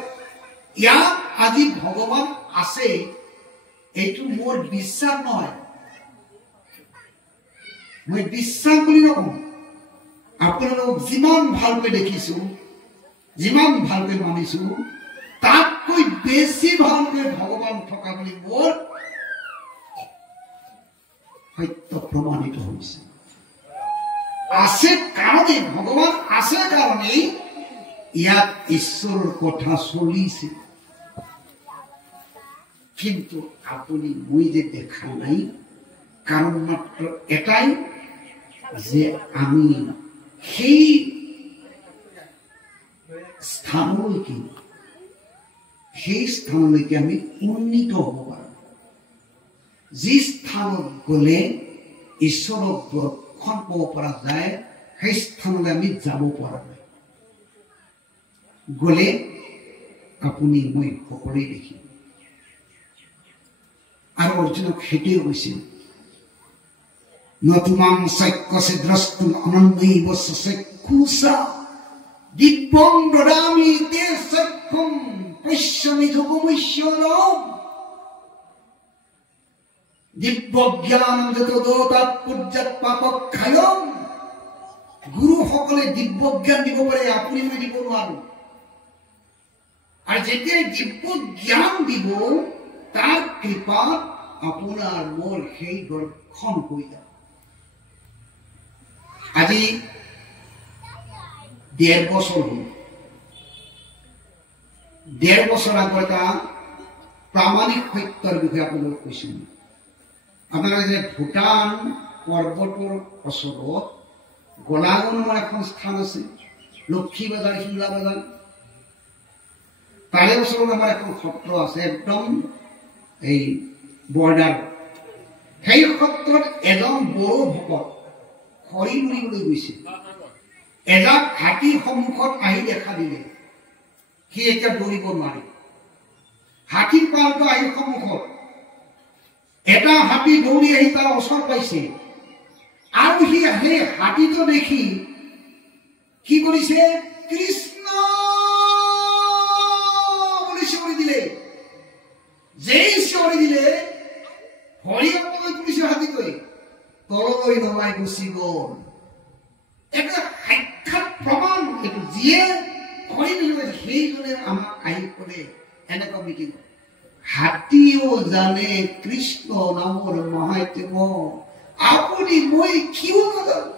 ইয়াত আজি ভগৱান আছে, এইটো মোৰ বিশ্বাস নহয়, মই বিশ্বাস বুলি নকওঁ। আপোনালোকক যিমান ভালকৈ দেখিছো যিমান ভালকৈ মানিছো তাতকৈ বেছি ভালকৈ ভগৱান থকা বুলি মোৰ সত্য প্ৰমাণিত হৈছে। আছে কাৰণে, ভগৱান আছে কাৰণেই ইয়াত ঈশ্বৰৰ কথা চলিছে। কিন্তু আপুনি মই যে দেখা নাই, কাৰণ মাত্ৰ এটাই যে আমি সেই স্থানলৈকে আমি উন্নীত হ'ব পাৰোঁ, যি স্থানত গ'লে ঈশ্বৰক দৰ্শন পাব পৰা যায়, সেই স্থানলৈ আমি যাব পৰা নাই। গ'লে আপুনি মই সকলোৱে দেখিম। আৰু অৰ্জুনক সেইটোৱে কৈছিল, নতুমাং চাক্যসে দ্ৰষ্টুম অনন্যৈব চক্ষুষা দিব্যং দদামি তে চক্ষুম পশ্যমি যোগমৈশ্বৰম। দিব্য জ্ঞান যত দতাৎ পূজ্যাৎ পাপক্ষয়ম। গুৰুসকলে দিব্য জ্ঞান দিব পাৰে, আপুনি মই দিব নোৱাৰো। আৰু যেতিয়া দিব্য জ্ঞান দিব, তাৰ কৃপাত আপোনাৰ মোৰ সেই দৰ্শন হৈ যাব। আজি 1.5 বছৰ হ'ল। 1.5 বছৰ আগৰ এটা প্ৰামাণিক সত্যৰ বিষয়ে আপোনালোকক কৈছো। আপোনালোকে যে ভূটান পৰ্বতৰ ওচৰত গোলাগন নামৰ এখন স্থান আছে, লক্ষী বজাৰ, শিমলা বজাৰ, তাৰে ওচৰত আমাৰ এখন সত্ৰ আছে, একদম এই বৰ্ডাৰ। সেই সত্ৰত এজন বড়ো ভকত খৰি নুৰিবলৈ গৈছিল। এজাক হাতী সন্মুখত আহি দেখা দিলে, সি এতিয়া দৌৰিব নোৱাৰে। হাতীৰ পালটো আহি সন্মুখত, এটা হাতী দৌৰি আহি তাৰ ওচৰ পাইছে, আৰু সি সেই হাতীটো দেখি কি কৰিছে, কৃষ্ণ বুলি চিঞৰি দিলে। যেই চিঞৰি দিলে, ভৰি অকণমান তুলিছে হাতীটোৱে, তললৈ নমাই গুচি গ'ল। এটা সাক্ষাৎ প্ৰমাণ, এইটো যিয়ে কৰি দিলে সেইজনে আমাক আহি ক'লে এনেকুৱা মিটিং। হাতীও জানে কৃষ্ণ নামৰ মহাত্ম্য, আপুনি মই কিয় নাজানো?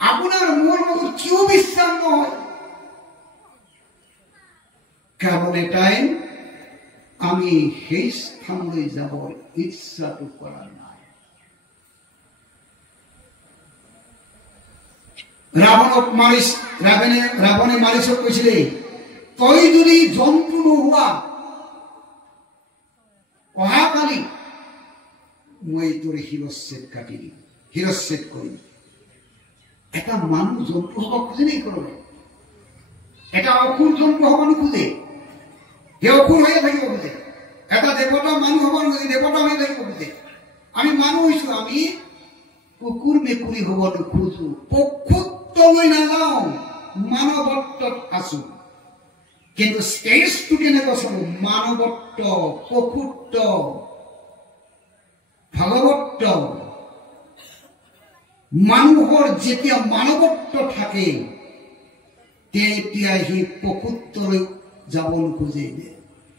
আপোনাৰ মোৰ মাজত কিয় বিশ্বাস নহয়? কাৰণ এটাই, আমি সেই স্থানলৈ যাব ইচ্ছাটো কৰা নাই। ৰাৱণে মাৰিছক কৈছিলে, তই যদি জন্তু নোহোৱা অহাকালি মই তোৰ শিৰচ্ছেদ কাটি দিম, শিৰচ্ছেদ কৰিম। এটা মানুহ জন্তু হব খোজে নেকি? কৰবাই এটা অসুৰ জন্তু হব নোখোজে, সেই অসুৰ হৈয়ে থাকিব খোজে। এটা দেৱতা মানুহ হব নোখোজে, দেৱতা হৈ থাকিব খোজে। আমি মানুহ হৈছো, আমি কুকুৰ মেকুৰী হব নোখোজো, পশুত্বলৈ নাযাওঁ, মানৱত্বত আছো। কিন্তু ষ্টেজটো কেনেকুৱা চাব, মানৱত্ব, পশুত্ব, ভগৱত্ব। মানুহৰ যেতিয়া মানৱত্ব থাকে, তেতিয়া সি পশুত্বলৈ যাব নোখোজে,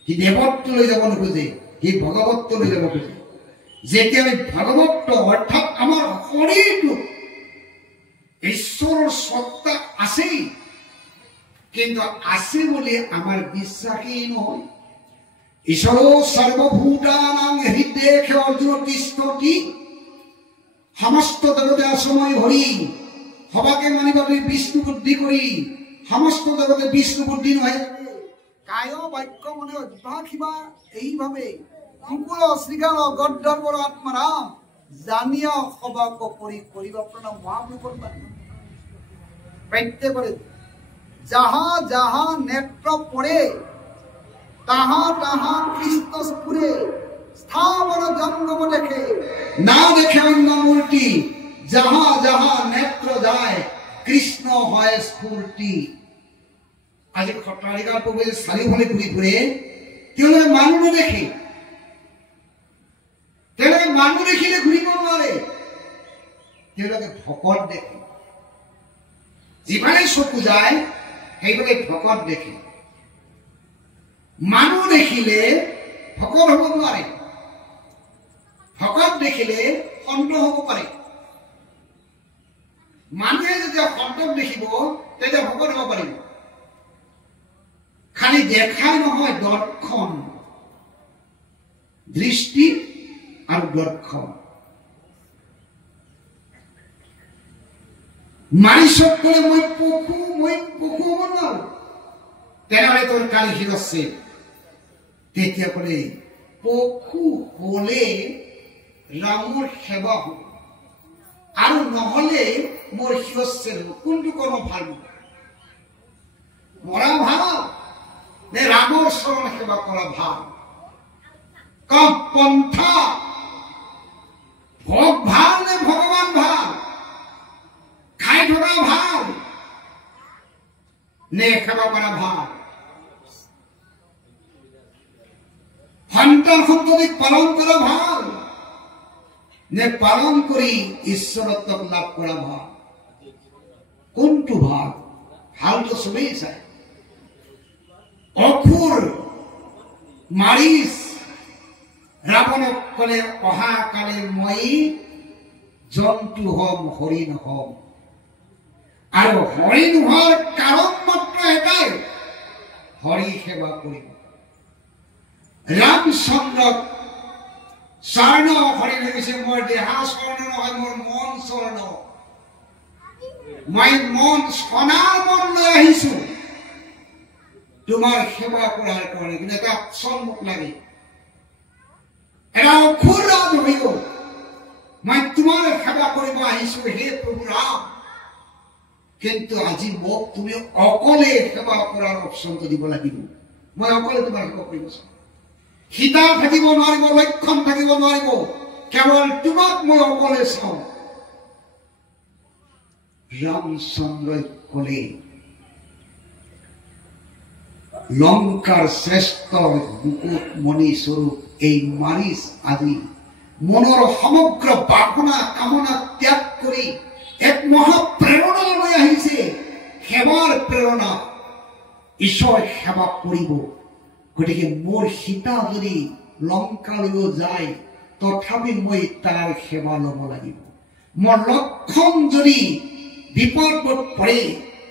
সি দেৱত্বলৈ যাব নোখোজে, সি ভগৱত্বলৈ যাব খোজে। যেতিয়া আমি ভগৱত্ব অৰ্থাৎ আমাৰ শৰীৰটো ঈশ্বৰৰ সত্তা আছেই, কিন্তু আছে বুলি আমাৰ বিশ্বাসেই নহয়। ঈশ্বৰ সৰ্বভূতানাং হৃদয়ে অৰ্জুন তিষ্ঠতি, সমস্ত জগতে আসময় হৰি, সবাকে মানিব তুমি বিষ্ণু বুদ্ধি কৰি, সমস্ত জগতে বিষ্ণু বুদ্ধি নহয়। কায় বাক্য মনে অভ্যাসিবা এইভাবে, কুকুল শ্রীকাল গদ্ধর্বর আত্মারাম, জানিয়া সবাক করি করিবা প্রণাম। মহাপ্রভুর বাণী প্রত্যেকরে যাহা যাহা নেত্র পড়ে, তাহা তাহা কৃষ্ণ স্ফুরে, স্থাবর জঙ্গম দেখে না দেখে অন্য মূর্তি, যাহা যাহা নেত্র যায় কৃষ্ণ হয় স্ফূর্তি। আজি খট্টালিকাৰ প্ৰভুৱে চাৰিওফালে ঘূৰি ফুৰে, তেওঁলোকে মানুহ নেদেখে, তেওঁলোকে মানুহ দেখিলে ঘূৰিব নোৱাৰে, তেওঁলোকে ভকত দেখে। যিমানে চকু যায় সেইভাবে ভকত দেখে মানুহ দেখিলে ভকত হব নোৱাৰে ভকত দেখিলে সন্ত হব পাৰে মানুহে যেতিয়া সন্তক দেখিব তেতিয়া ভকত হব পাৰিব খালি দেখাই নহয় দৰ্শন দৃষ্টি আৰু দৰ্শন মাৰিছত ক'লে মই পশু হ'ব নোৱাৰো তেনেহ'লে তোৰ কালি শিৰছে তেতিয়া ক'লে পশু হলে ৰামৰ সেৱা হ'ব আৰু নহলে মোৰ শিৰছে কোনটো কৰ্ম ভাল মৰা ভাল নে ৰামৰ চৰণ সেৱা কৰা ভাল কম পন্থা ভোগ ভাল নে ভগৱান ভাল খাই থকা ভাল নে সেৱা কৰা ভাল সন্তান সন্ততিক পালন কৰা ভাল নে পালন কৰি ঈশ্বৰত্বক লাভ কৰা ভাল কোনটো ভাল ভালটো চবেই চায় অসুৰ মাৰিচ ৰাৱণক ক'লে অহাকালি মই জন্তু হম হৰিণ হম আৰু হৰিণ হোৱাৰ কাৰণ মাত্ৰ এটাই হৰি সেৱা কৰিব ৰামচন্দ্ৰক স্বৰ্ণ হৰিণ হৈ গৈছে মোৰ দেহা স্বৰ্ণ নহয় মোৰ মন স্বৰ্ণ মই মন সোণাৰ মন লৈ আহিছো তোমাৰ সেৱা কৰাৰ কাৰণে কিন্তু এটা অপচন মোক লাগে এটা অসুৰ ৰাজ হৈ গ'ল মই তোমাৰ সেৱা কৰিব আহিছো হে প্ৰভু ৰাম কিন্তু আজি মোক তুমি অকলে সেৱা কৰাৰ অপচনটো দিব লাগিব মই অকলে তোমাৰ সেৱা কৰিব চাওঁ সীতা থাকিব নোৱাৰিব লক্ষণ থাকিব নোৱাৰিব কেৱল তোমাক মই অকলে চাওঁ ৰামচন্দ্ৰই ক'লে লংকাৰ শ্ৰেষ্ঠ মুকুট মণি স্বৰূপ এই মাৰিচ আদি মনৰ সমগ্ৰ বাসনা কামনা ত্যাগ কৰি এক মহাপ্ৰেৰণা লৈ আহিছে সেৱাৰ প্ৰেৰণা ঈশ্বৰ সেৱা কৰিব গতিকে মোৰ সীতা যদি লংকালৈও যায় তথাপি মই তাৰ সেৱা ল'ব লাগিব মোৰ লক্ষণ যদি বিপদত পৰে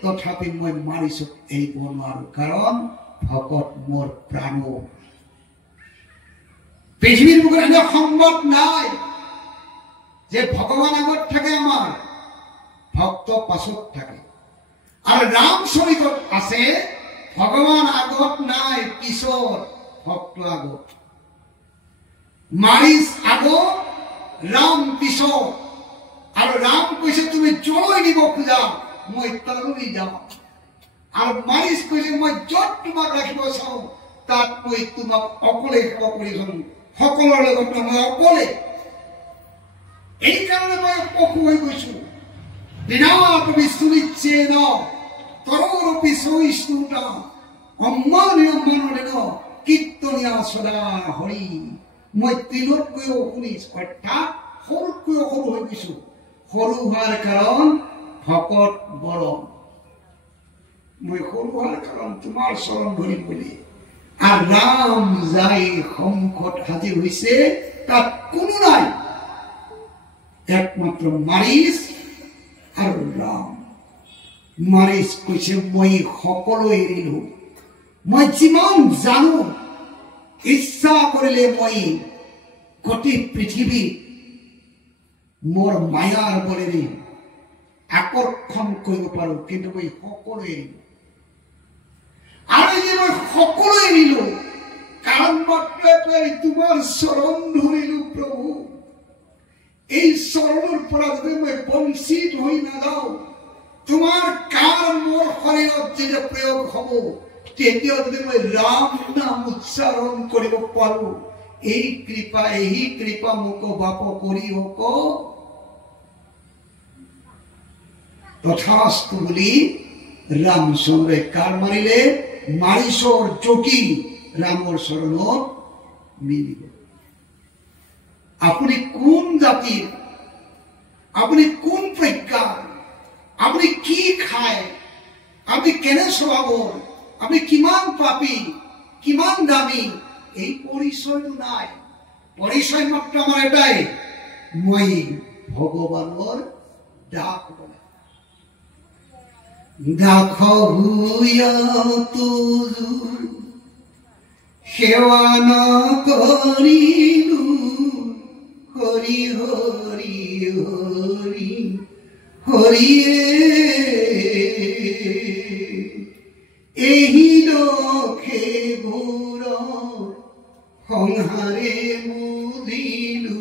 তথাপি মই মাৰিচক এৰিব নোৱাৰো কাৰণ ভকত মোৰ প্ৰাণ পৃথিৱীৰ বুকুত এনে সম্ভৱ নাই যে ভগৱান আগত থাকে আমাৰ ভক্ত পাছত থাকে আৰু ৰামচৰিতত আছে ভগৱান আগত নাই পিছত ভক্ত আগত মাৰিচ আগত ৰাম পিছত আৰু ৰাম কৈছে তুমি জয় দিব খোজা মই তালৈ যাম আৰু মাৰিচ কৈছে মই য'ত তোমাক ৰাখিব চাওঁ তাত মই তোমাক অকলে সেৱা কৰি যাম সকলৰ লগত মই অকলে এইকাৰণে মই পশু হৈ গৈছো বিনাতমি সুনিচ্ছেন তৰোৰপি সহিষ্ণুতা অম্মানীয় মনৰেণ কীৰ্তনীয়া সদা হৰি মই তিলতকৈও শুনিছ অৰ্থাৎ সৰুতকৈও সৰু হৈ গৈছো সৰু হোৱাৰ কাৰণ ভকত বৰ মই সৰু হোৱাৰ কাৰণ তোমাৰ চৰণ ধৰিম বুলি আৰু ৰাম যাই সন্মুখত হাজিৰ হৈছে তাত কোনো নাই একমাত্ৰ মাৰিচ আৰু ৰাম মাৰিচ কৈছে মই সকলো এৰিলো মই যিমান জানো ইচ্ছা কৰিলে মই গোটেই পৃথিৱী মোৰ মায়াৰ বলেৰে আকৰ্ষণ কৰিব পাৰো কিন্তু মই সকলো এৰিলো আৰু যে মই সকলো এৰিলো কাৰণ মাত্ৰ তোমাৰ চৰণ ধৰিলো প্ৰভু এই চৰণৰ পৰা যদি মই বঞ্চিত হৈ নাযাওঁ তোমাৰ কাম মোৰ শৰীৰত যেতিয়া প্ৰয়োগ হ'ব তেতিয়া যদি মই ৰাম নাম উচ্চাৰণ কৰিব পাৰো এই কৃপা মোক বাপ কৰি হক তথাস্তু বুলি ৰামচন্দ্ৰই কাৰ মাৰিলে মাৰিচৰ চকী ৰামৰ চৰণত মিলিব আপুনি কোন জাতিৰ আপুনি কোন প্ৰজ্ঞা আপুনি কি খায় আমি কেনে স্বভাৱৰ, আমি কিমান পাপী, কিমান দামী, এই পৰিচয়টো নাই। পৰিচয় মাত্ৰ আমাৰ এটাই, মই ভগৱানৰ দাস বলে। দাস হুয়া তুজু সেৱা নকৰিলো, হৰি হৰি হৰি হৰিয়ে এহি দোষে ঘোৰ সংহাৰে মুদিলো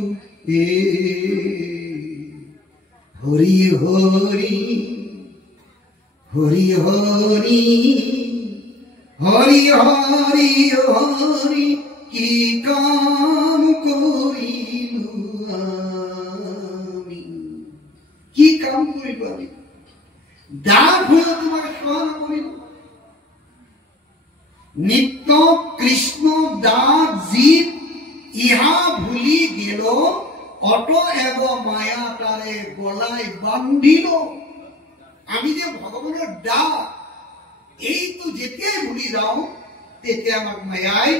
হৰি হৰি হৰি হৰি হৰি হৰি হৰি কি কাম কৰিলো আমি, কি কাম কৰিলো আমি? দাস হৈ তোমাক সেৱা নকৰিলো। নিত্য কৃষ্ণ দাস জীৱ ইহা ভুলি গেল, অত এব মায়া তাৰে গলাই বান্ধিল। আমি যে ভগৱানৰ দাস, এইটো যেতিয়াই ভুলি যাওঁ তেতিয়া আমাক মায়াই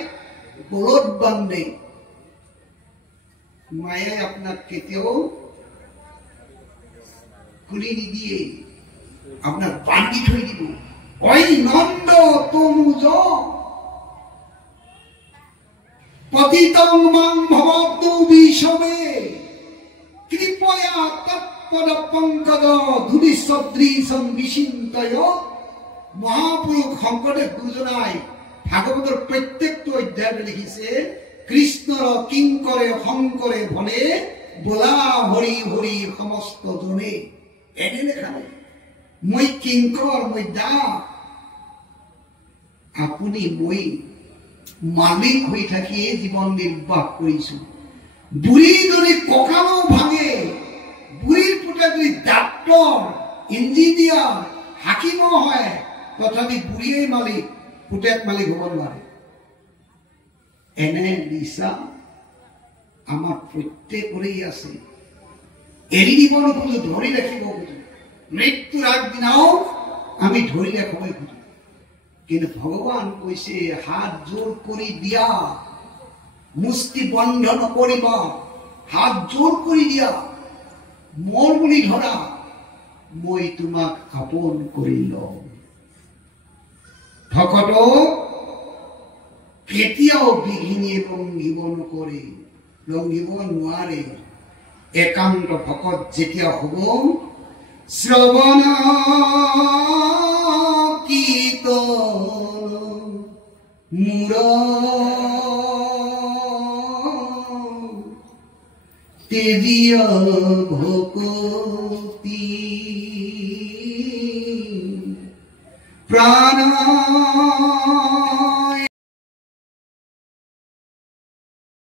গলত বান্ধে। মায়াই আপোনাক কেতিয়াও খুলি নিদিয়ে, আপোনাক বান্ধি থৈ দিব। ঐ নন্দ তনুজ পতিতং মাং ভবতু বিষমে কৃপয়া তৎপদ পঙ্কজ ধুলি সদৃশং বিচিন্তয়। মহাপুৰুষ শংকৰদেৱ গুৰুজনাই ভাগৱতৰ প্ৰত্যেকটো অধ্যায়ত লিখিছে, কৃষ্ণৰ কিংকৰে শংকৰে ভনে বোলা হৰি হৰি সমস্ত জনে। এনে লেখা নাই, মই কিংকৰ, মই দাস, আপুনি মই মালিক হৈ থাকিয়ে জীৱন নিৰ্বাহ কৰিছো। বুঢ়ী যদি কঁকালো ভাঙে, বুঢ়ীৰ পুতেক যদি ডাক্তৰ, ইঞ্জিনিয়াৰ, হাকিমো হয়, তথাপি বুঢ়ীয়ে মালিক, পুতেক মালিক হ'ব নোৱাৰে। এনে নিচা আমাৰ প্ৰত্যেকৰে আছে। এৰি দিব নোখোজো, ধৰি ৰাখিব খোজো। মৃত্যুৰ আগদিনাও আমি ধৰি ৰাখিব খোজো। কিন্তু ভগৱান কৈছে, হাত জোৰ কৰি দিয়া, মুষ্টি বন্ধ নকৰিবা, হাত জোৰ কৰি দিয়া, মোৰ বুলি ধৰা, মই তোমাক আপোন কৰি লম। ভকত কেতিয়াও বিঘিনিয়ে লংঘিব নকৰে, লংঘিব নোৱাৰে। একান্ত ভকত যেতিয়া হ'ব, শ্ৰৱণ কীৰ্তন মূৰ তেজিয়া ভকতি প্ৰাণ